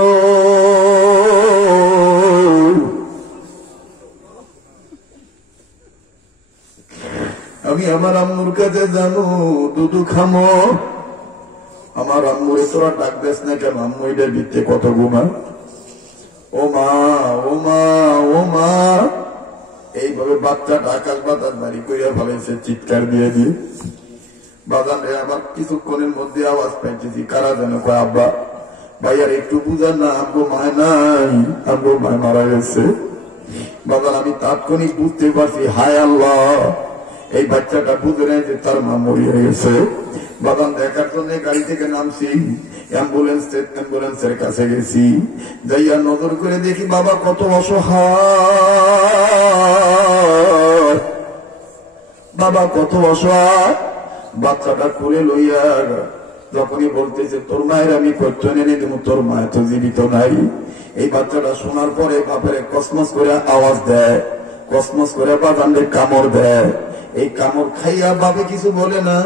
আমি আমার আম্মুর কাছে জানো দুধু খামো, আমার আম্মুরে তোরা ডাক দেস না কেন? আম্মু এটার ভিত্তে কত গুণা। ও মা, ও মা, ও মা, এইভাবে বাচ্চাটা আকাশ বাতাস বাড়ি করিয়া ফেলেছে চিৎকার দিয়ে দিয়ে। বাজানে আবার কিছুক্ষণের মধ্যে আওয়াজ পাইতেছি, কারা যেন কয়, আব্বা ভাইয়ার একটু বুঝার না, আব্বু মায় নাই, আব্বু মায় মারা গেছে। বাজান আমি তাৎক্ষণিক বুঝতে পারছি, হায় আল্লাহ, এই বাচ্চাটা বুঝে নেয় যে তার মা মরিয়া গেছে। বাদাম দেখার জন্য গাড়ি থেকে নামছি, অ্যাম্বুলেন্সের কাছে গেছি, যাইয়া নজর করে দেখি বাবা কত অসহায়, বাবা কত অসহায়। বাচ্চাটা খুলে লইয়া যখনই বলতেছে তোর মায়ের আমি কষ্ট এনে দেব, তোর মায়ের তো জীবিত নাই। এই বাচ্চাটা শোনার পরে বাপের কসমস করে আওয়াজ দেয়, কসমস করে বাদামে কামড় দেয়। এই কামড় খাইয়া বাপে কিছু বলে না।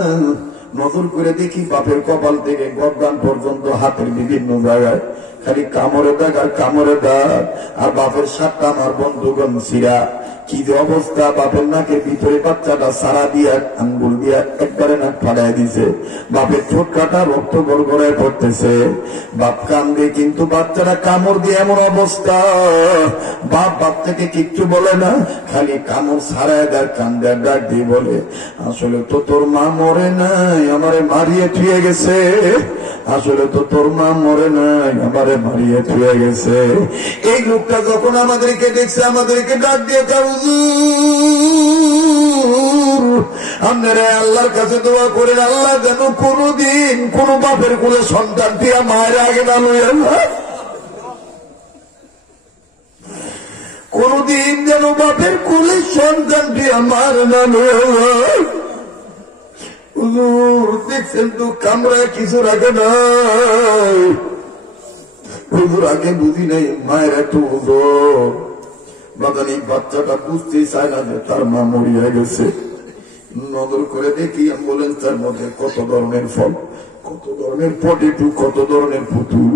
নজর করে দেখি বাপের কপাল থেকে গর্দান পর্যন্ত হাতের বিভিন্ন জায়গায় খালি কামড়ে দাগ আর কামড়ে দাগ। আর বাপের সাতটা আমার বন্ধুগণ ছিড়া। কি যে অবস্থা, বাপের নাকের ভিতরে বাচ্চাটা সারা দিয়া আঙ্গুল দিয়া একবারে নাক ফাটাই দিছে। বাপের ঠোঁট কাটা রক্ত গড়গড়ায় পড়তেছে। বাপ কান্দে, কিন্তু বাচ্চারা কামড় দিয়ে এমন অবস্থা, বাপ বাচ্চাকে কিচ্ছু বলে না, খালি কামড় ছাড়ায় দেয়, কান্দে ডাক দিয়ে বলে আসলে তো তোর মা মরে নাই, আমারে মারিয়ে থুয়ে গেছে। আসলে তো তোর মা মরে নাই, আমারে মারিয়ে থুয়ে গেছে। এই লোকটা যখন আমাদেরকে দেখছে, আমাদেরকে ডাক দিয়ে আপনারা আল্লাহর কাছে দোয়া করেন, আল্লাহ যেন কোনদিন কোন বাপের কোলে সন্তান দিয়া মায়ের আগে না লইয়া যায়, কোনদিন যেন বাপের কোলে সন্তান দিয়া মার না লইয়া যায়। হুজুর দেখছেন তো কামরায় কিছু রাখে নাই, হুজুর আগে বুঝি নাই মায়ের এত হুজুর। বাদান এই বাচ্চাটা বুঝতেই চায় না যে তার মা মরিয়া গেছে। নজর করে দেখি অ্যাম্বুলেন্সের মধ্যে কত ধরনের ফল, কত ধরনের পটেটু, কত ধরনের পুতুল।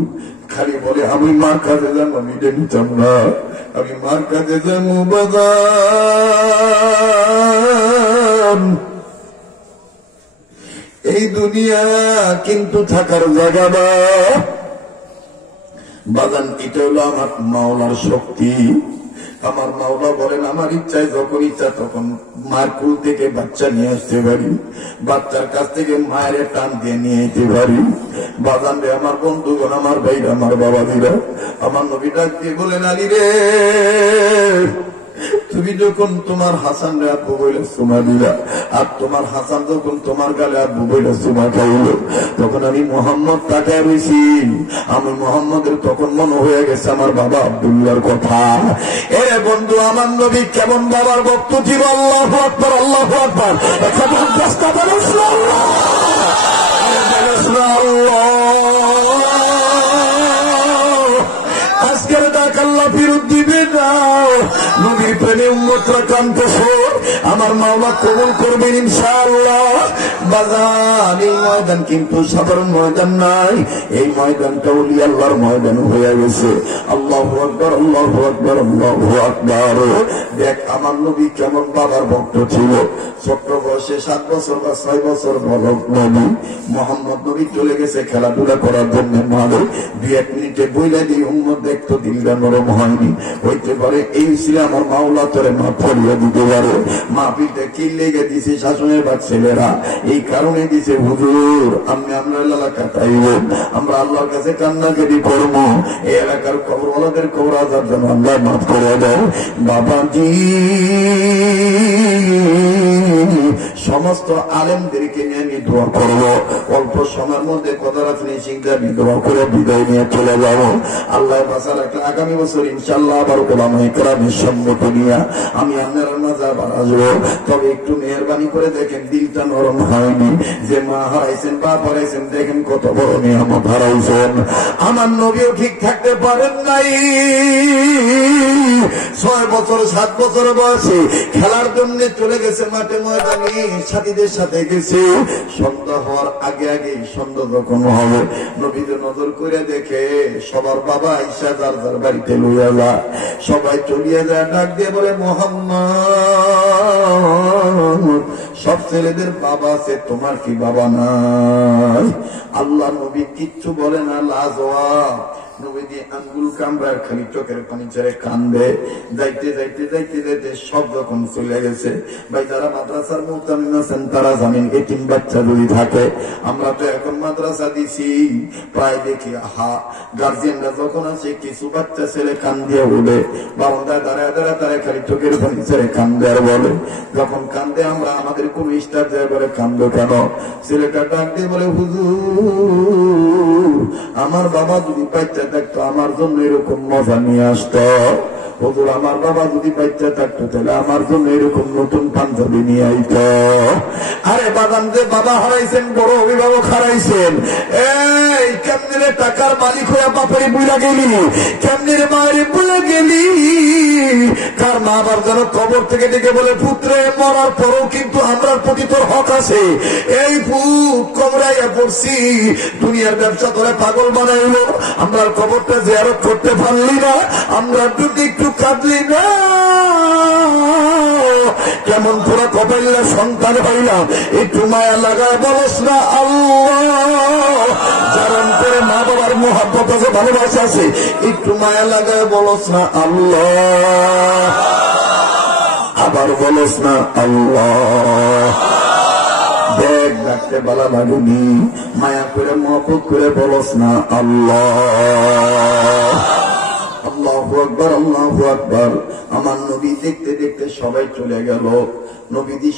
খালি বলে আমি মার কাছে যাবো, আমি এটা নিতাম না, আমি মার কাছে যাবো বাদান। এই দুনিয়া কিন্তু থাকার জায়গা না বাদান। এটা হলো আমার মাওলার শক্তি। আমার মাওলা বলেন আমার ইচ্ছায় যখন ইচ্ছা তখন মার কুল থেকে বাচ্চা নিয়ে আসতে পারি, বাচ্চার কাছ থেকে মায়ের টান দিয়ে নিয়ে যেতে পারি। বাজান রে আমার বন্ধুগণ, আমার ভাইরা, আমার বাবা দিরা, আমার নবী ডাক দিয়ে বলেন আলী রে, তুমি যখন তোমার হাসান রে আব্বু বইলে চুমা দিলা, আর তোমার হাসান যখন তোমার গালে আব্বু বইলে চুমা খাইল, তখন আমি মোহাম্মদ তাকায় রয়েছি। আমি মোহাম্মদের তখন মনে হয়ে গেছে আমার বাবা আব্দুল্লাহর কথা। এ বন্ধু, আমার নবী কেমন বাবার ভক্ত ছিল! আল্লাহু আকবার, আল্লাহু আকবার। আজকের ডাক আল্লাহ ফিরত দিবে না। নবীর প্রেমে উম্মতরা কাঁদতেছে, আমার মাওলা কবুল করবেন ইনশাআল্লাহ। বাজার এই ময়দান কিন্তু সাধারণ ময়দান নাই, এই ময়দানটা ওলি আল্লাহর ময়দান হয়ে গেছে। আল্লাহু আকবার, আল্লাহু আকবার, আল্লাহু আকবার। দেখ আমার নবী কেমন বাবার ভক্ত ছিল। ছোট্ট বয়সে 7 বছর বা 6 বছর বলক নবী মোহাম্মদ নবী চলে গেছে খেলাধুলা করার জন্য। মারে 2-1 মিনিটে বইলা দিয়ে উম্মত দেখতো দিলটা নরম হয়নি। হইতে পারে এই ছিল আমার মাওলা তোরে মা ফরিয়ে দিতে পারে। মা পিঠে কি লেগে দিছে শাসনের বাদ ছেলেরা, এই কারণে দিছে হুজুর আমরা এলাকা তাইব, আমরা আল্লাহর কাছে কান্নাকাটি করবো। এই এলাকার কবরওয়ালাদের কবর আজাব যেন আল্লাহ মাফ করে দেয়। বাবাজি সমস্ত আলেমদেরকে নিয়ে আমি দোয়া করবো। অল্প সময়ের মধ্যে কদরাত নিশিংটা দোয়া করে বিদায় নিয়ে চলে যাব। আল্লাহ বাঁচা রাখলে আগামী বছর ইনশাআল্লাহ আবার ওলামায়ে কেরামের সম্মত নিয়ে আমি আপনার মাঝে আবার আসবো। তবে একটু মেহরবানি করে দেখেন, দিলটা নরম হয়নি। যে মা হারাইছেন, বাপ হারাইছেন, দেখেন কত বড় নিয়ামত হারাইছেন। আমার নবীও ঠিক থাকতে পারেন নাই। 6 বছর 7 বছর বয়সে খেলার জন্য চলে গেছে মাঠে ময়দানে, সাথীদের সাথে গেছে। সন্ধ্যা হওয়ার আগে আগে সন্ধ্যা যখন হবে, নবীকে নজর করে দেখে সবার বাবা আয়েশা যার যার বাড়িতে লইয়া যায়। সবাই চলিয়া যায়, ডাক দিয়ে বলে মুহাম্মদ সব ছেলেদের বাবা আছে, তোমার কি বাবা নাই? আল্লাহ নবী কিচ্ছু বলে না, লাজওয়াব নবীজি আঙ্গুল কামড়ার খালি চোখের পানি ছেড়ে কান্দে। যাইতে যাইতে যাইতে যাইতে সব রকম চলে গেছে। ভাই যারা মাদ্রাসার মুতামিম আছেন তারা জানেন এতিম বাচ্চা যদি থাকে, আমরা তো এখন মাদ্রাসা দিছি প্রায় দেখি গার্জিয়ানরা যখন আছে কিছু বাচ্চা ছেলে কান দিয়ে উঠে বারান্দায় দাঁড়ায় দাঁড়ায় তারা খালি চোখের পানি ছেড়ে কান্দে আর বলে, যখন কান্দে আমরা আমাদের কোন স্টার যায় বলে কান্দো কেন? ছেলেটা ডাক দিয়ে বলে, হুজুর আমার বাবা যদি বাচ্চা থাকতো আমার জন্য এরকম মজা নিয়ে আসতো। হুজুর আমার বাবা যদি বাচ্চা থাকতো তাহলে আমার জন্য এরকম নতুন পাঞ্জাবি নিয়ে আইত। আরে বাদাম যে বাবা হারাইছেন, বড় অভিভাবক হারাইছেন, এই কেমনে টাকার মালিক হয়ে বাপরে বুঝা গেলি, কেমনে মায়ের বুঝা গেলি। কার মা আবার যেন কবর থেকে ডেকে বলে, পুত্রে মরার পরও কিন্তু আমরার প্রতি তোর হক আছে। এই পুত কবরাইয়া পড়ছি, দুনিয়ার ব্যবসা করে পাগল বানাইল, আমরার কবরটা জিয়ারত করতে পারলি না, আমরা যদি একটু কাঁদলি না। কেমন পুরা কপাইলা সন্তান হইলাম, একটু মায়া লাগায় বলস না আল্লাহ। যারণ করে মা বাবার মোহাব্বত আছে, ভালোবাসা আছে, একটু মায়া লাগায় বলস না আল্লাহ। আবার বলস না আল্লাহ। দেখ ডাকতে বালা লাগুনি, মায়া করে মহব্বত করে বলস না আল্লাহ। আল্লাহু আকবার, আল্লাহু আকবার। আমার নবী দেখতে দেখতে সবাই চলে গেল। নবীজি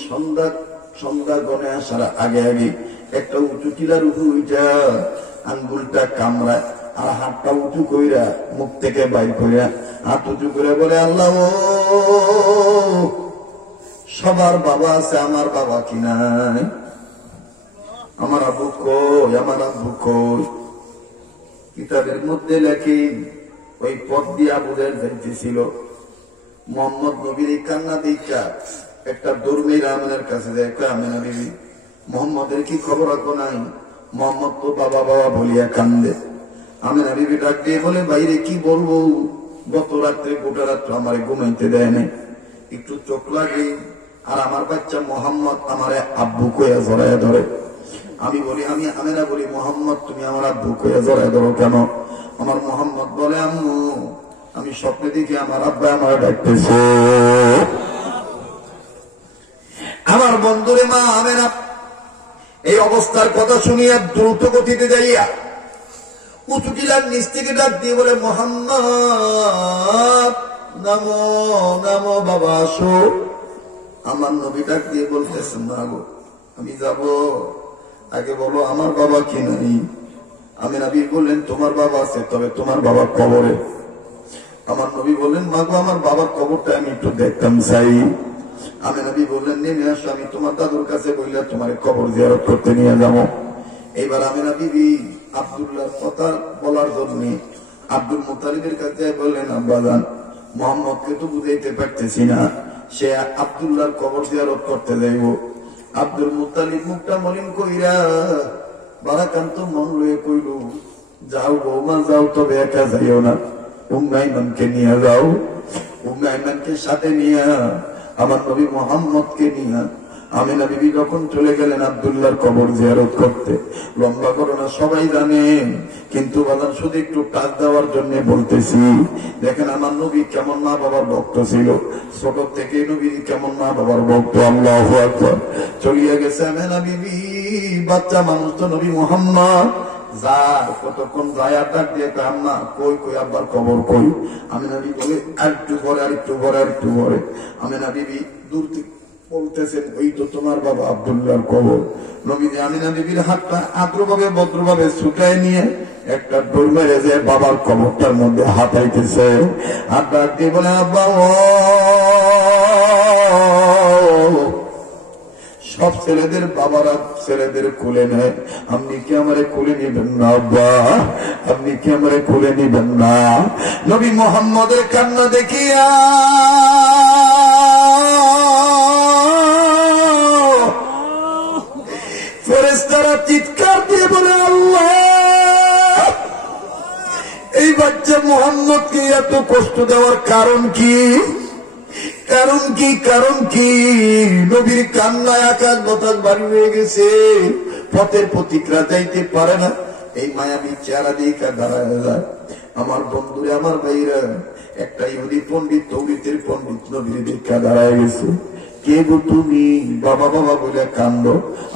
সন্ধ্যা গনে আসার আগে আগে একটা উঁচু টিলার উপর উঠা আঙ্গুলটা কামড়ায় আর হাতটা উঁচু কইরা মুখ থেকে বাইর কইরা হাত উঁচু করে বলে, আল্লাহ সবার বাবা আছে, আমার বাবা কি নাই? আমার আব্বু কই, আমার আব্বু কই? কিতাবের মধ্যে লেখে ওই পথ দিয়ে আবুদের যাইতেছিল। মোহাম্মদ নবীর কান্না দেখা একটা দুর্মির আমিনার কাছে যায়, আমিনা বিবি মোহাম্মদের কি খবর রাখো নাই? মোহাম্মদ তো বাবা বাবা বলিয়া কান্দে। আমিনা বিবি ডাক দিয়ে বলে, বাইরে কি বলবো, গত রাত্রে গোটা রাত্র আমারে ঘুমাইতে দেয় না, একটু চোখ লাগে। আর আমার বাচ্চা মোহাম্মদ আমারে আব্বু কইয়া জড়াইয়া ধরে। আমি বলি, আমি আমিনা বলি, মোহাম্মদ তুমি আমার আব্বু কইয়া জড়াইয়া ধরো কেন? আমার মোহাম্মদ বলে, আম্মু আমি স্বপ্নে দেখি আমার আব্বা আমার ডাকতেছে। আমার বন্ধুরে মা আমেনা এই অবস্থার কথা শুনিয়া দ্রুত গতিতে যাইয়া উঁচু টিলার নিচ থেকে ডাক দিয়ে বলে, মোহাম্মদ নামো নামো বাবা আসো। আমার নবী ডাক দিয়ে বলতেছেন, না গো আমি যাব, আগে বলো আমার বাবা কি নাই? আমি নবী বললেন, তোমার বাবা আছে, তবে তোমার বাবা কবরে। আমার নবী বললেন, মা গো আমার বাবার কবরটা আমি একটু দেখতাম চাই। আমি নবী বললেন, নেমে আসো, আমি তোমার দাদুর কাছে বললে তোমার কবর জিয়ারত করতে নিয়ে যাবো। এইবার আমি নবী আব্দুল্লাহর কথা বলার জন্য আব্দুল মুতালিবের কাছে বললেন, আব্বাজান মোহাম্মদকে তো বুঝাইতে পারতেছি না, সে আব্দুল্লাহর কবর জিয়ারত করতে যাইব। আব্দুল মুতালিব মুখটা মলিন কইরা বারাকান্ত মন লয়ে কইল, যাও বৌমা যাও, তবে একা যাইও না, উম্মাইমানকে নিয়ে যাও। উম্মাইমানকে সাথে নিয়ে আমার নবী মোহাম্মদকে নিয়ে আমিনা বিবি যখন চলে গেলেন আব্দুল্লাহর কবর জিয়ারত করতে। লম্বা ঘটনা সবাই জানেন, কিন্তু বাজার শুধু একটু টাচ দেওয়ার জন্য বলতেছি। দেখেন আমার নবী কেমন মা বাবার ভক্ত ছিল, ছোট থেকে নবী কেমন মা বাবার ভক্ত। আল্লাহু আকবার। চলিয়ে গেছে আমিনা বিবি, বাচ্চা মানুষ তো নবী মোহাম্মদ যায়, কতক্ষণ যায় আর ডাক দিয়ে আম্মা কই কই আব্বার কবর কই? আমিনা বিবি বলে, আরেকটু পরে আরেকটু পরে আরেকটু পরে। আমিনা বিবি দূর থেকে বলতেছেন, ওই তো তোমার বাবা আব্দুল্লাহর কবর। নবী আমিনা বিবির হাতটা আদ্রভাবে ভদ্রভাবে ছুটায় নিয়ে একটা ডোর মেরে যে বাবার কবরটার মধ্যে হাতাইতেছে। আর ডাক দিয়ে বলে, আব্বা সব ছেলেদের বাবারা ছেলেদের কোলে নেয়, আপনি কি আমারে কোলে নিবেন না? আব্বা আপনি কি আমারে কোলে নিবেন না? নবী মোহাম্মদের কান্না দেখিয়া ফেরেশতারা চিৎকার দিয়ে বলে, আল্লাহ এই বাচ্চা মোহাম্মদকে এত কষ্ট দেওয়ার কারণ কি? কারণ কি? কারণ কি? নবীর কান্নায় আকাশ বাতাস বাড়ি হয়ে গেছে, পথের প্রতিক্রিয়া যাইতে পারে না। এই মায়াবী চেহারা দিয়ে দাঁড়ায় যায়। আমার বন্ধুরে, আমার ভাইরা, একটা ইহুদি পণ্ডিত, তৌরিতের পণ্ডিত নবীর দীক্ষা দাঁড়ায় গেছে। কে গো তুমি? বাবা বাবা বলে কান্দ।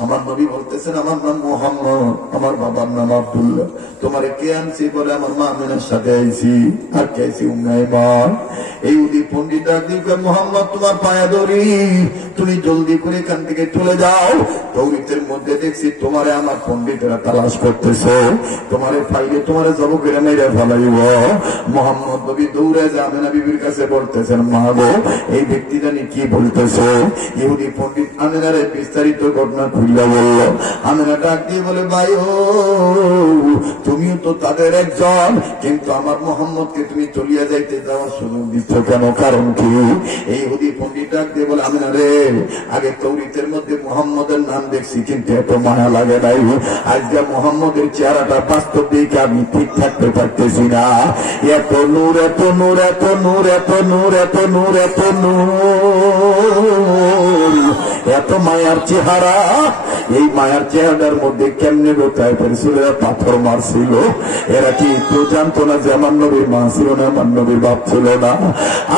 আমার নবী বলতেছেন, আমার নাম মোহাম্মদ, আমার বাবার নাম আব্দুল্লাহ। তোমারে কে আনছি? বলে আমার মা আমিনার সাথে আইছি। আর কে আইছি? উম্মাইমান। এই উদি পণ্ডিত দিকে, মোহাম্মদ তোমার পায়া ধরি, তুমি জলদি করে এখান থেকে চলে যাও। তৌরিতের মধ্যে দেখছি তোমারে আমার পণ্ডিতেরা তালাশ করতেছে, তোমারে পাইলে তোমারে জব করে মেরে ফেলাইব। মোহাম্মদ নবী দৌড়ে যে আমিনা বিবির কাছে বলতেছেন, মা গো, এই ব্যক্তি জানি কি বলতেছে। ইহুদি পণ্ডিত আমিনারে বিস্তারিত ঘটনা খুললে বলল। আমিনা ডাক দিয়ে বলে, ভাই ও, তুমিও তো তাদের একজন, কিন্তু আমার মোহাম্মদকে তুমি চলিয়া যাইতে যাওয়ার সুযোগ দিচ্ছ কেন? কারণ কি? এই ইহুদি পণ্ডিত ডাক দিয়ে বলে, আমিনা রে, আগে তৌরিতের মধ্যে মোহাম্মদের নাম দেখছি, কিন্তু এত মায়া লাগে নাই। আজকে মোহাম্মদের চেহারাটা বাস্তব দেখে আমি ঠিক থাকতে পারতেছি না। এত নূর, এত নূর, এত নূর, এত নূর, এত নূর, এত নূর, এত মায়ার চেহারা। এই মায়ার চেহারার মধ্যে কেমনে গোটায় পেরেছিলেরা পাথর মারছিল। এরা কি কেউ জানতো না যে আমার নবীর মা ছিল না, আমার নবীর বাপ ছিল না?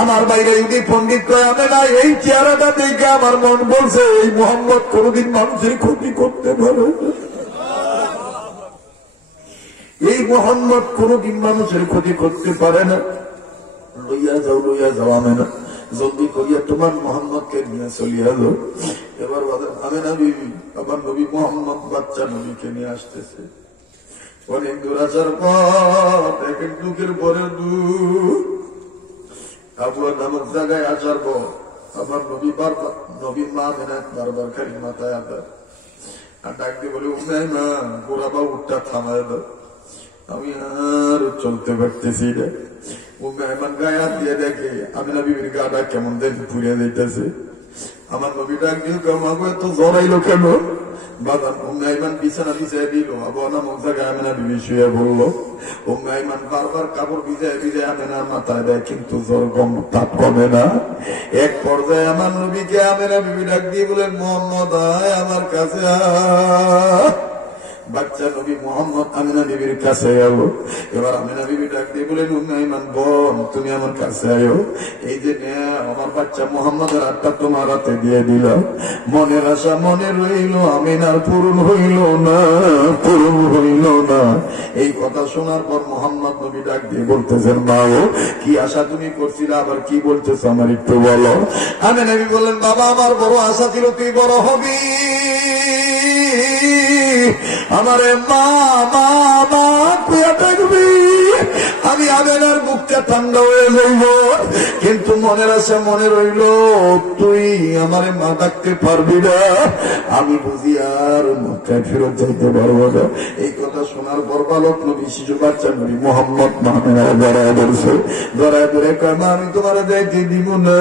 আমার বাইরে ইহুদি পণ্ডিত কয়, আমি না, এই চেহারাটা দেখে আমার মন বলছে এই মোহাম্মদ কোনদিন মানুষের ক্ষতি করতে পারে, এই মোহাম্মদ কোনদিন মানুষের ক্ষতি করতে পারে না। লইয়া যাও, লইয়া যাও আমেনা, জলদি করিয়া তোমার মোহাম্মদকে নিয়ে চলিয়া যাও। এবার আমেনা বিবি আমার নবী মোহাম্মদ বাচ্চা নবীকে নিয়ে আসতেছে। অনেক দূর আসার পর এক দুঃখের পরে দুঃখ, আবুয়া নামক জায়গায় আসার পর আমার নবী বারবার, নবীর মা আমেনা বারবার খালি মাথায় আদার আর ডাক দিয়ে বলে, উম্মাইমা, গোড়া বা উঠটা থামায় দাও, আমি আর চলতে পারতেছি না। উম্মাইমান গায়ে হাত দিয়ে দেখে আমিনা বিবির গাটা কেমন দেখে ফুরিয়ে দিতেছে। আমার নবী ডাক দিয়ে, মাগো এত জ্বর আইলো কেন? বাজান উম্মাইমান বিছানা বিছাই দিল, আবুয়া নামক জায়গায় আমিনা বিবি শুয়ে বললো। উম্মাইমান বারবার কাপড় ভিজায় ভিজায় আমিনার মাথায় দেয়, কিন্তু জ্বর তাপ কমে না। এক পর্যায়ে আমার নবীকে আমিনা বিবি ডাক দিয়ে বলেন, মোহাম্মদ আয় আমার কাছে। বাচ্চা নবী মোহাম্মদ আমিনা বিবির কাছে আলো। এবার আমিনা বিবি ডাক দিয়ে বলেন, উম্মাইমান বোন, তুমি আমার কাছে আয়ো। এই যে আমার বাচ্চা মোহাম্মদের হাতটা তোমার হাতে দিয়ে দিলাম, মনের আশা মনে রইল, আমিনার পূরণ হইল না, পূরণ হইল না। এই কথা শোনার পর মোহাম্মদ নবী ডাক দিয়ে বলতেছেন, মাও, কি আশা তুমি করছিলে, আবার কি বলতেছ আমার একটু বলো। আমিনা বিবি বললেন, বাবা, আমার বড় আশা ছিল তুই বড় হবি, আমারে মা মা মা কুয়া থাকবি, আমি আমেনার মুখটা ঠান্ডা হয়ে যাইব। কিন্তু মনের আশা মনে রইল, তুই আমারে মা ডাকতে পারবি না, আমি বুঝি আর মক্কায় ফেরত যাইতে পারবো না। এই কথা শোনার পর বালক নবী, শিশু বাচ্চা নবী মোহাম্মদ মাহমেনা জড়ায় ধরছে। জড়ায় ধরে কয়, মা, আমি তোমার যাইতে দিব না।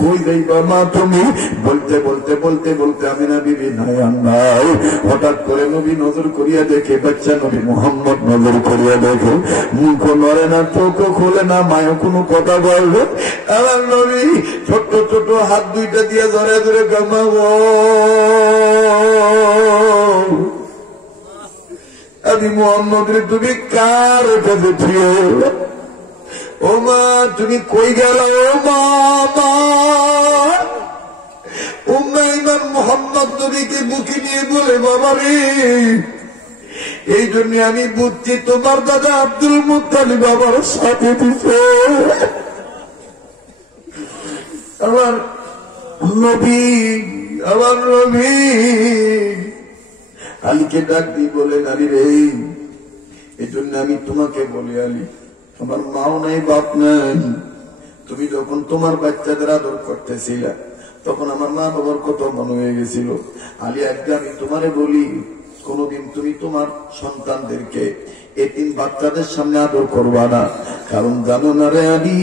কই যাইবা মা তুমি? বলতে বলতে বলতে বলতে আমিনা বিবি নাই নাই। হঠাৎ করে নবী নজর করিয়া দেখে, বাচ্চা নবী মোহাম্মদ নজর করিয়া দেখে, মুখ নড়ে না, চোখও খোলে না, মায়ও কোনো কথা বলবে। আমার নবী ছোট্ট ছোট হাত দুইটা দিয়ে ধরে ধরে কামাবো, আমি মোহাম্মদের তুমি কার কাছে প্রিয়? ও মা, তুমি কই গেল? ও মা, মা। উম্মাইমান মোহাম্মদ নবীকে বুকে নিয়ে বলে, বাবা রে, এই জন্য আমি বুঝছি তোমার দাদা আব্দুল মুত্তালিব আমার সাথে দিছে। আমার নবী, আমার নবী আলীকে ডাক দিয়ে বলে, আলী রে, এই জন্য আমি তোমাকে বলি, আলী, তোমার মাও নাই, বাপ নাই। তুমি যখন তোমার বাচ্চাদের আদর করতেছিলা, তখন আমার মা বাবার কত মনে হয়ে গেছিল। আলী, আজকে আমি তোমারে বলি, কোনদিন তুমি তোমার সন্তানদেরকে এতিম বাচ্চাদের সামনে আদর করবা না। কারণ জানো না রে আলী,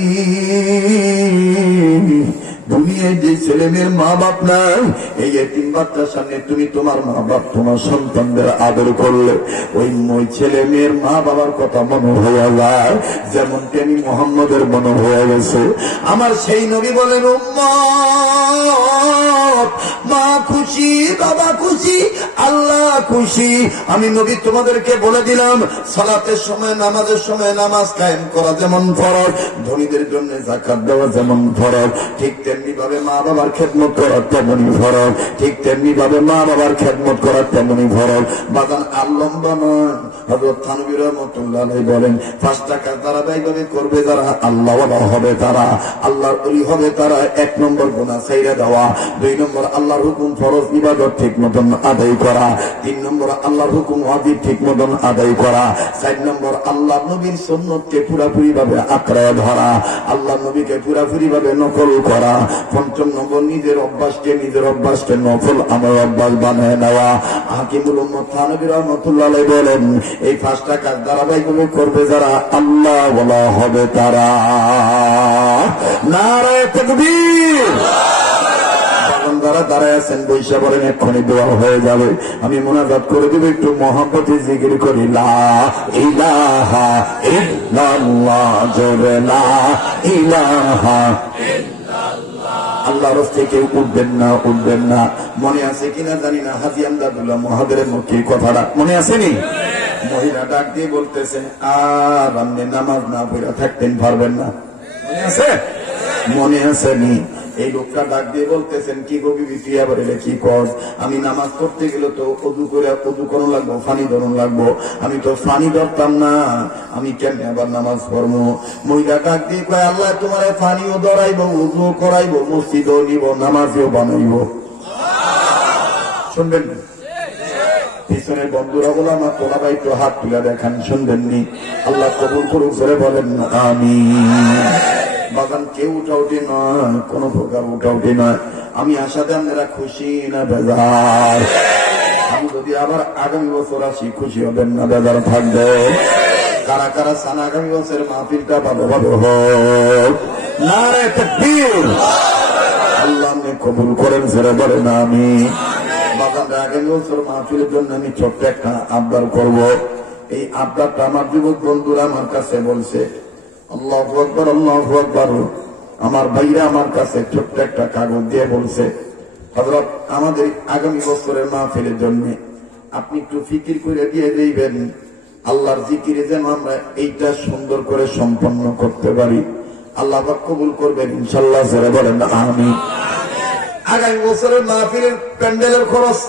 দুনিয়ায় যে ছেলে মেয়ের মা বাপ নাই, এই এতিম বাচ্চার সামনে তুমি তোমার মা বাপ, তোমার সন্তানদের আদর করলে ওই ছেলে মেয়ের মা বাবার কথা মনে হয়ে যায়, যেমনটি আমি মোহাম্মদের মনে হয়ে গেছে। আমার সেই নবী বলেন, উম্মত, মা খুশি, বাবা খুশি, আল্লাহ খুশি। আমি নবী তোমাদেরকে বলে দিলাম, সালাতের সময় নামাজের সময় নামাজ কায়েম করা যেমন ফরজ, ধনীদের জন্য যাকাত দেওয়া যেমন ফরজ, ঠিক তেমনি ভাবে মা বাবার খেদমত করা তেমনি ফরজ, ঠিক তেমনি ভাবে মা বাবার খেদমত করা তেমনি ফরজ। বাগান আর লম্বা নয়, হযরত থানভী রাহমাতুল্লাহ আলাইহি বলেন 5 টাকা ধারাবাহিকভাবে করবে যারা আল্লাহওয়ালা হবে, তারা আল্লাহর ওলি হবে, তারা 1 নম্বর গুনাহ ছাইড়া দেওয়া, 2 নম্বর আল্লাহর হুকুম ফরজ ইবাদত ঠিক মতন আদায় করা, 3 নম্বর আল্লাহর হুকুম ওয়াজিব ঠিক মতন আদায় করা, 4 নম্বর আল্লাহ নবীর সুন্নতকে পুরোপুরি ভাবে আঁকড়ায় ধরা, আল্লাহ নবীকে পুরোপুরি ভাবে নকল করা, 5 নম্বর নিজের অভ্যাসকে নফল আমল অভ্যাস বানিয়ে নেওয়া। হাকিমুল উম্মত থানভী রাহমাতুল্লাহ আলাইহি বলেন এই 5টা কাজ ধারাবাহিকভাবে করবে যারা আল্লাহ ওয়ালা হবে, তারা। নারায়ে তাকবীর। যারা দাঁড়ায় আছেন বৈশা বলেন এক্ষুনি দোয়া হয়ে যাবে, আমি মুনাজাত করে দেব, একটু মহব্বতে জিকির করি লা ইলাহা ইল্লাল্লাহ, জোরে লা ইলাহা ইল্লাল্লাহ। আল্লাহর রাস্তে কেউ উঠবেন না। মনে আছে কিনা জানি না, হাজী আমদাদুল্লাহ মুহাদ্দিরের মুখে কথাটা মনে আসেনি? মহিলা ডাক দিয়ে বলতেছে আর আপনি নামাজ না পড়া থাকতেন পারবেন না, মনে আছে? মনে আসেনি? এই লোকটা ডাক দিয়ে বলতেছেন কি গো বিবি তুই আবার এলে কি কর? আমি নামাজ পড়তে গেলে তো অজু করুন লাগবো, ফানি ধরুন লাগবো, আমি তো ফানি ধরতাম না, আমি কেমনে আবার নামাজ পড়বো? মহিলা ডাক দিয়ে কয় আল্লাহ তোমার ফানিও ধরাইব, উজু করাইব, মসজিদও নিব, নামাজও বানাইব। শুনবেন পিছনের বন্ধুরা বলো আমার তোলা ভাই তো হাত তুলে দেখান, শুনবেননি? আল্লাহ কবুল করুক, করে বলেন আমিন। বাগান কেউ উঠাউটি নয়, কোন প্রকার উঠাউটি নয়। আমি আশাতে আপনারা খুশি না বেজার? আমি যদি আবার আগামী বছর আসি খুশি হবেন না বেজার থাকবে? কারা কারা চান আগামী বছর মাহফিলটা ভালোভাবে হোক? নারে তাকবীর। আল্লাহ আপনি কবুল করেন, ছেড়ে বলেন আমি। বাগান আগামী বছর মাহফিলের জন্য আমি ছোট্ট একটা আবদার করব। এই আবদারটা আমার যুবক বন্ধুরা আমার কাছে বলছে। আল্লাহু আকবার, আল্লাহু আকবার। আমার ভাইরা আমার কাছে ছোট্ট একটা কাগজ দিয়ে বলছে হযরত আমাদের আগামী বছরের মাহফিলের জন্য আপনি একটু ফিকির করে দিয়ে দিবেন, আল্লাহর জিকিরে যেন আমরা এইটা সুন্দর করে সম্পন্ন করতে পারি। আল্লাহ পাক কবুল করবেন ইনশাআল্লাহ, যারা বলেন আমিন। আগামী বছরের মাহফিলের প্যান্ডেলের খরচ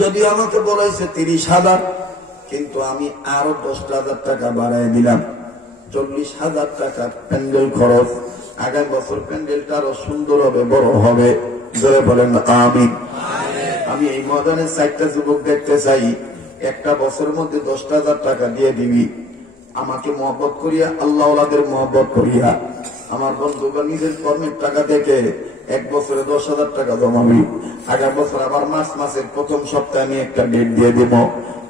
যদি আমাকে বলাইছে 30,000, কিন্তু আমি আরো 10,000 টাকা বাড়ায় দিলাম, 40,000 টাকা প্যান্ডেল খরচ। আগামী বছর প্যান্ডেলটা আরো সুন্দর হবে, বড় হবে, জোরে বলেন আমিন। আমি এই ময়দানে 4টা যুবক দেখতে চাই, একটা বছরের মধ্যে 10,000 টাকা দিয়ে দিবি, আমাকে মহব্বত করিয়া, আল্লাহ ওয়ালাদের মহব্বত করিয়া, আমার বন্ধুগণ নিজের কর্মের টাকা থেকে 1 বছরে 10,000 টাকা জমাবি। আগামী বছর আবার মাসের প্রথম সপ্তাহে আমি একটা ডেট দিয়ে দিব,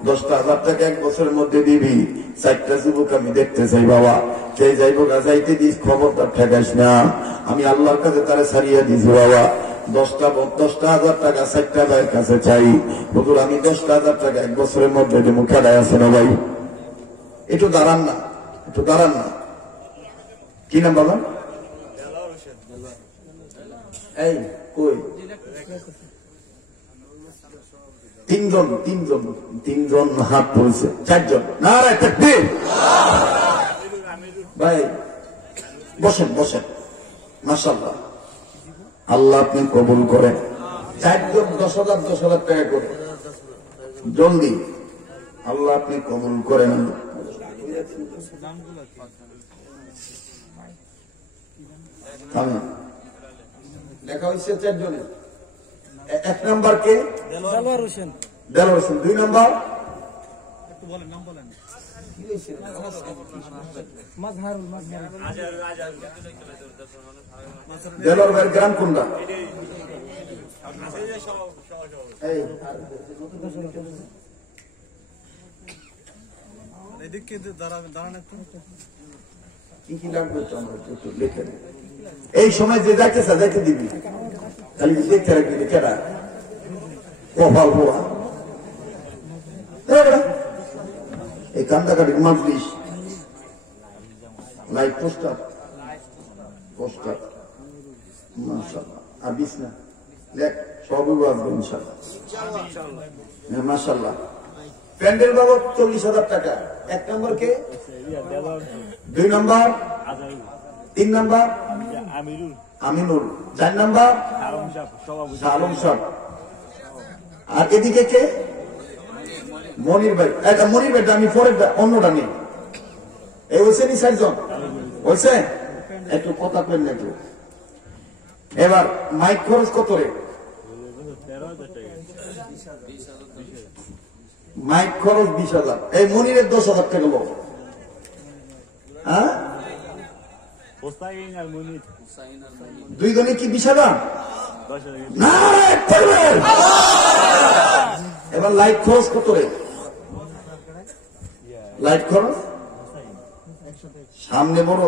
10,000 টাকা 1 বছরের মধ্যে দিবি। 4টা যুবক আমি দেখতে চাই বাবা, কে যাইব গা, যাইতে দিস, খবরদার ঠেকাইস না। আমি আল্লাহর কাছে তারা ছাড়িয়ে দিছি বাবা। 10,000 টাকা 4টা ভাইয়ের কাছে চাই, হুজুর আমি 10,000 টাকা 1 বছরের মধ্যে দেবো, খেলায় আছে না ভাই? একটু দাঁড়ান না, কি নাম বাবা? এই কই? 3জন হাত তুলছে, 4জন। নারে তাকবীর। ভাই বসেন, মাশাআল্লাহ, আল্লাহ আপনি কবুল করেন। 4জন 10,000 টাকা করে, জলদি আল্লাহ আপনি কবুল করেন। লেখা হয়েছে 4 জনের। 1 নাম্বার কে? দেলোয়ার হোসেন। 2 নাম্বার দেলোয়ার ভাইয়ের গ্রাম কোনটা? কি লাগবে তো আমরা একটু লিখে এই সময় যে যাইতে দিবি, খালি দেখতে রাখবি কেটা কপাল পোড়া। এই কান্দাকাটি মাজলিস, লাইট পোস্টার মাশাআল্লাহ, আর বিছনা লেখ সবই আসবে ইনশাআল্লাহ। মাশাআল্লাহ, প্যান্ডেল বাবদ 40,000 টাকা। 1 নম্বর কে? 2 নম্বর, 3 নম্বর আমিনুল, 4 নম্বর আলম সাহেব, আর এদিকে কে? মনির ভাই। এটা মনির ভাইটা আমি পরে অন্যটা নেই। এই হয়েছেনি 4 জন বলছে, একটু কথা কেন একটু। এবার মাইক খরচ কত রে? মাইক খরচ 20,000। এই মনিরের 10,000 টাকা লোক। হ্যাঁ, 2 জনে কি 20,000? না, এবার লাইট খরচ কত রে? লাইট খরচ সামনে বড়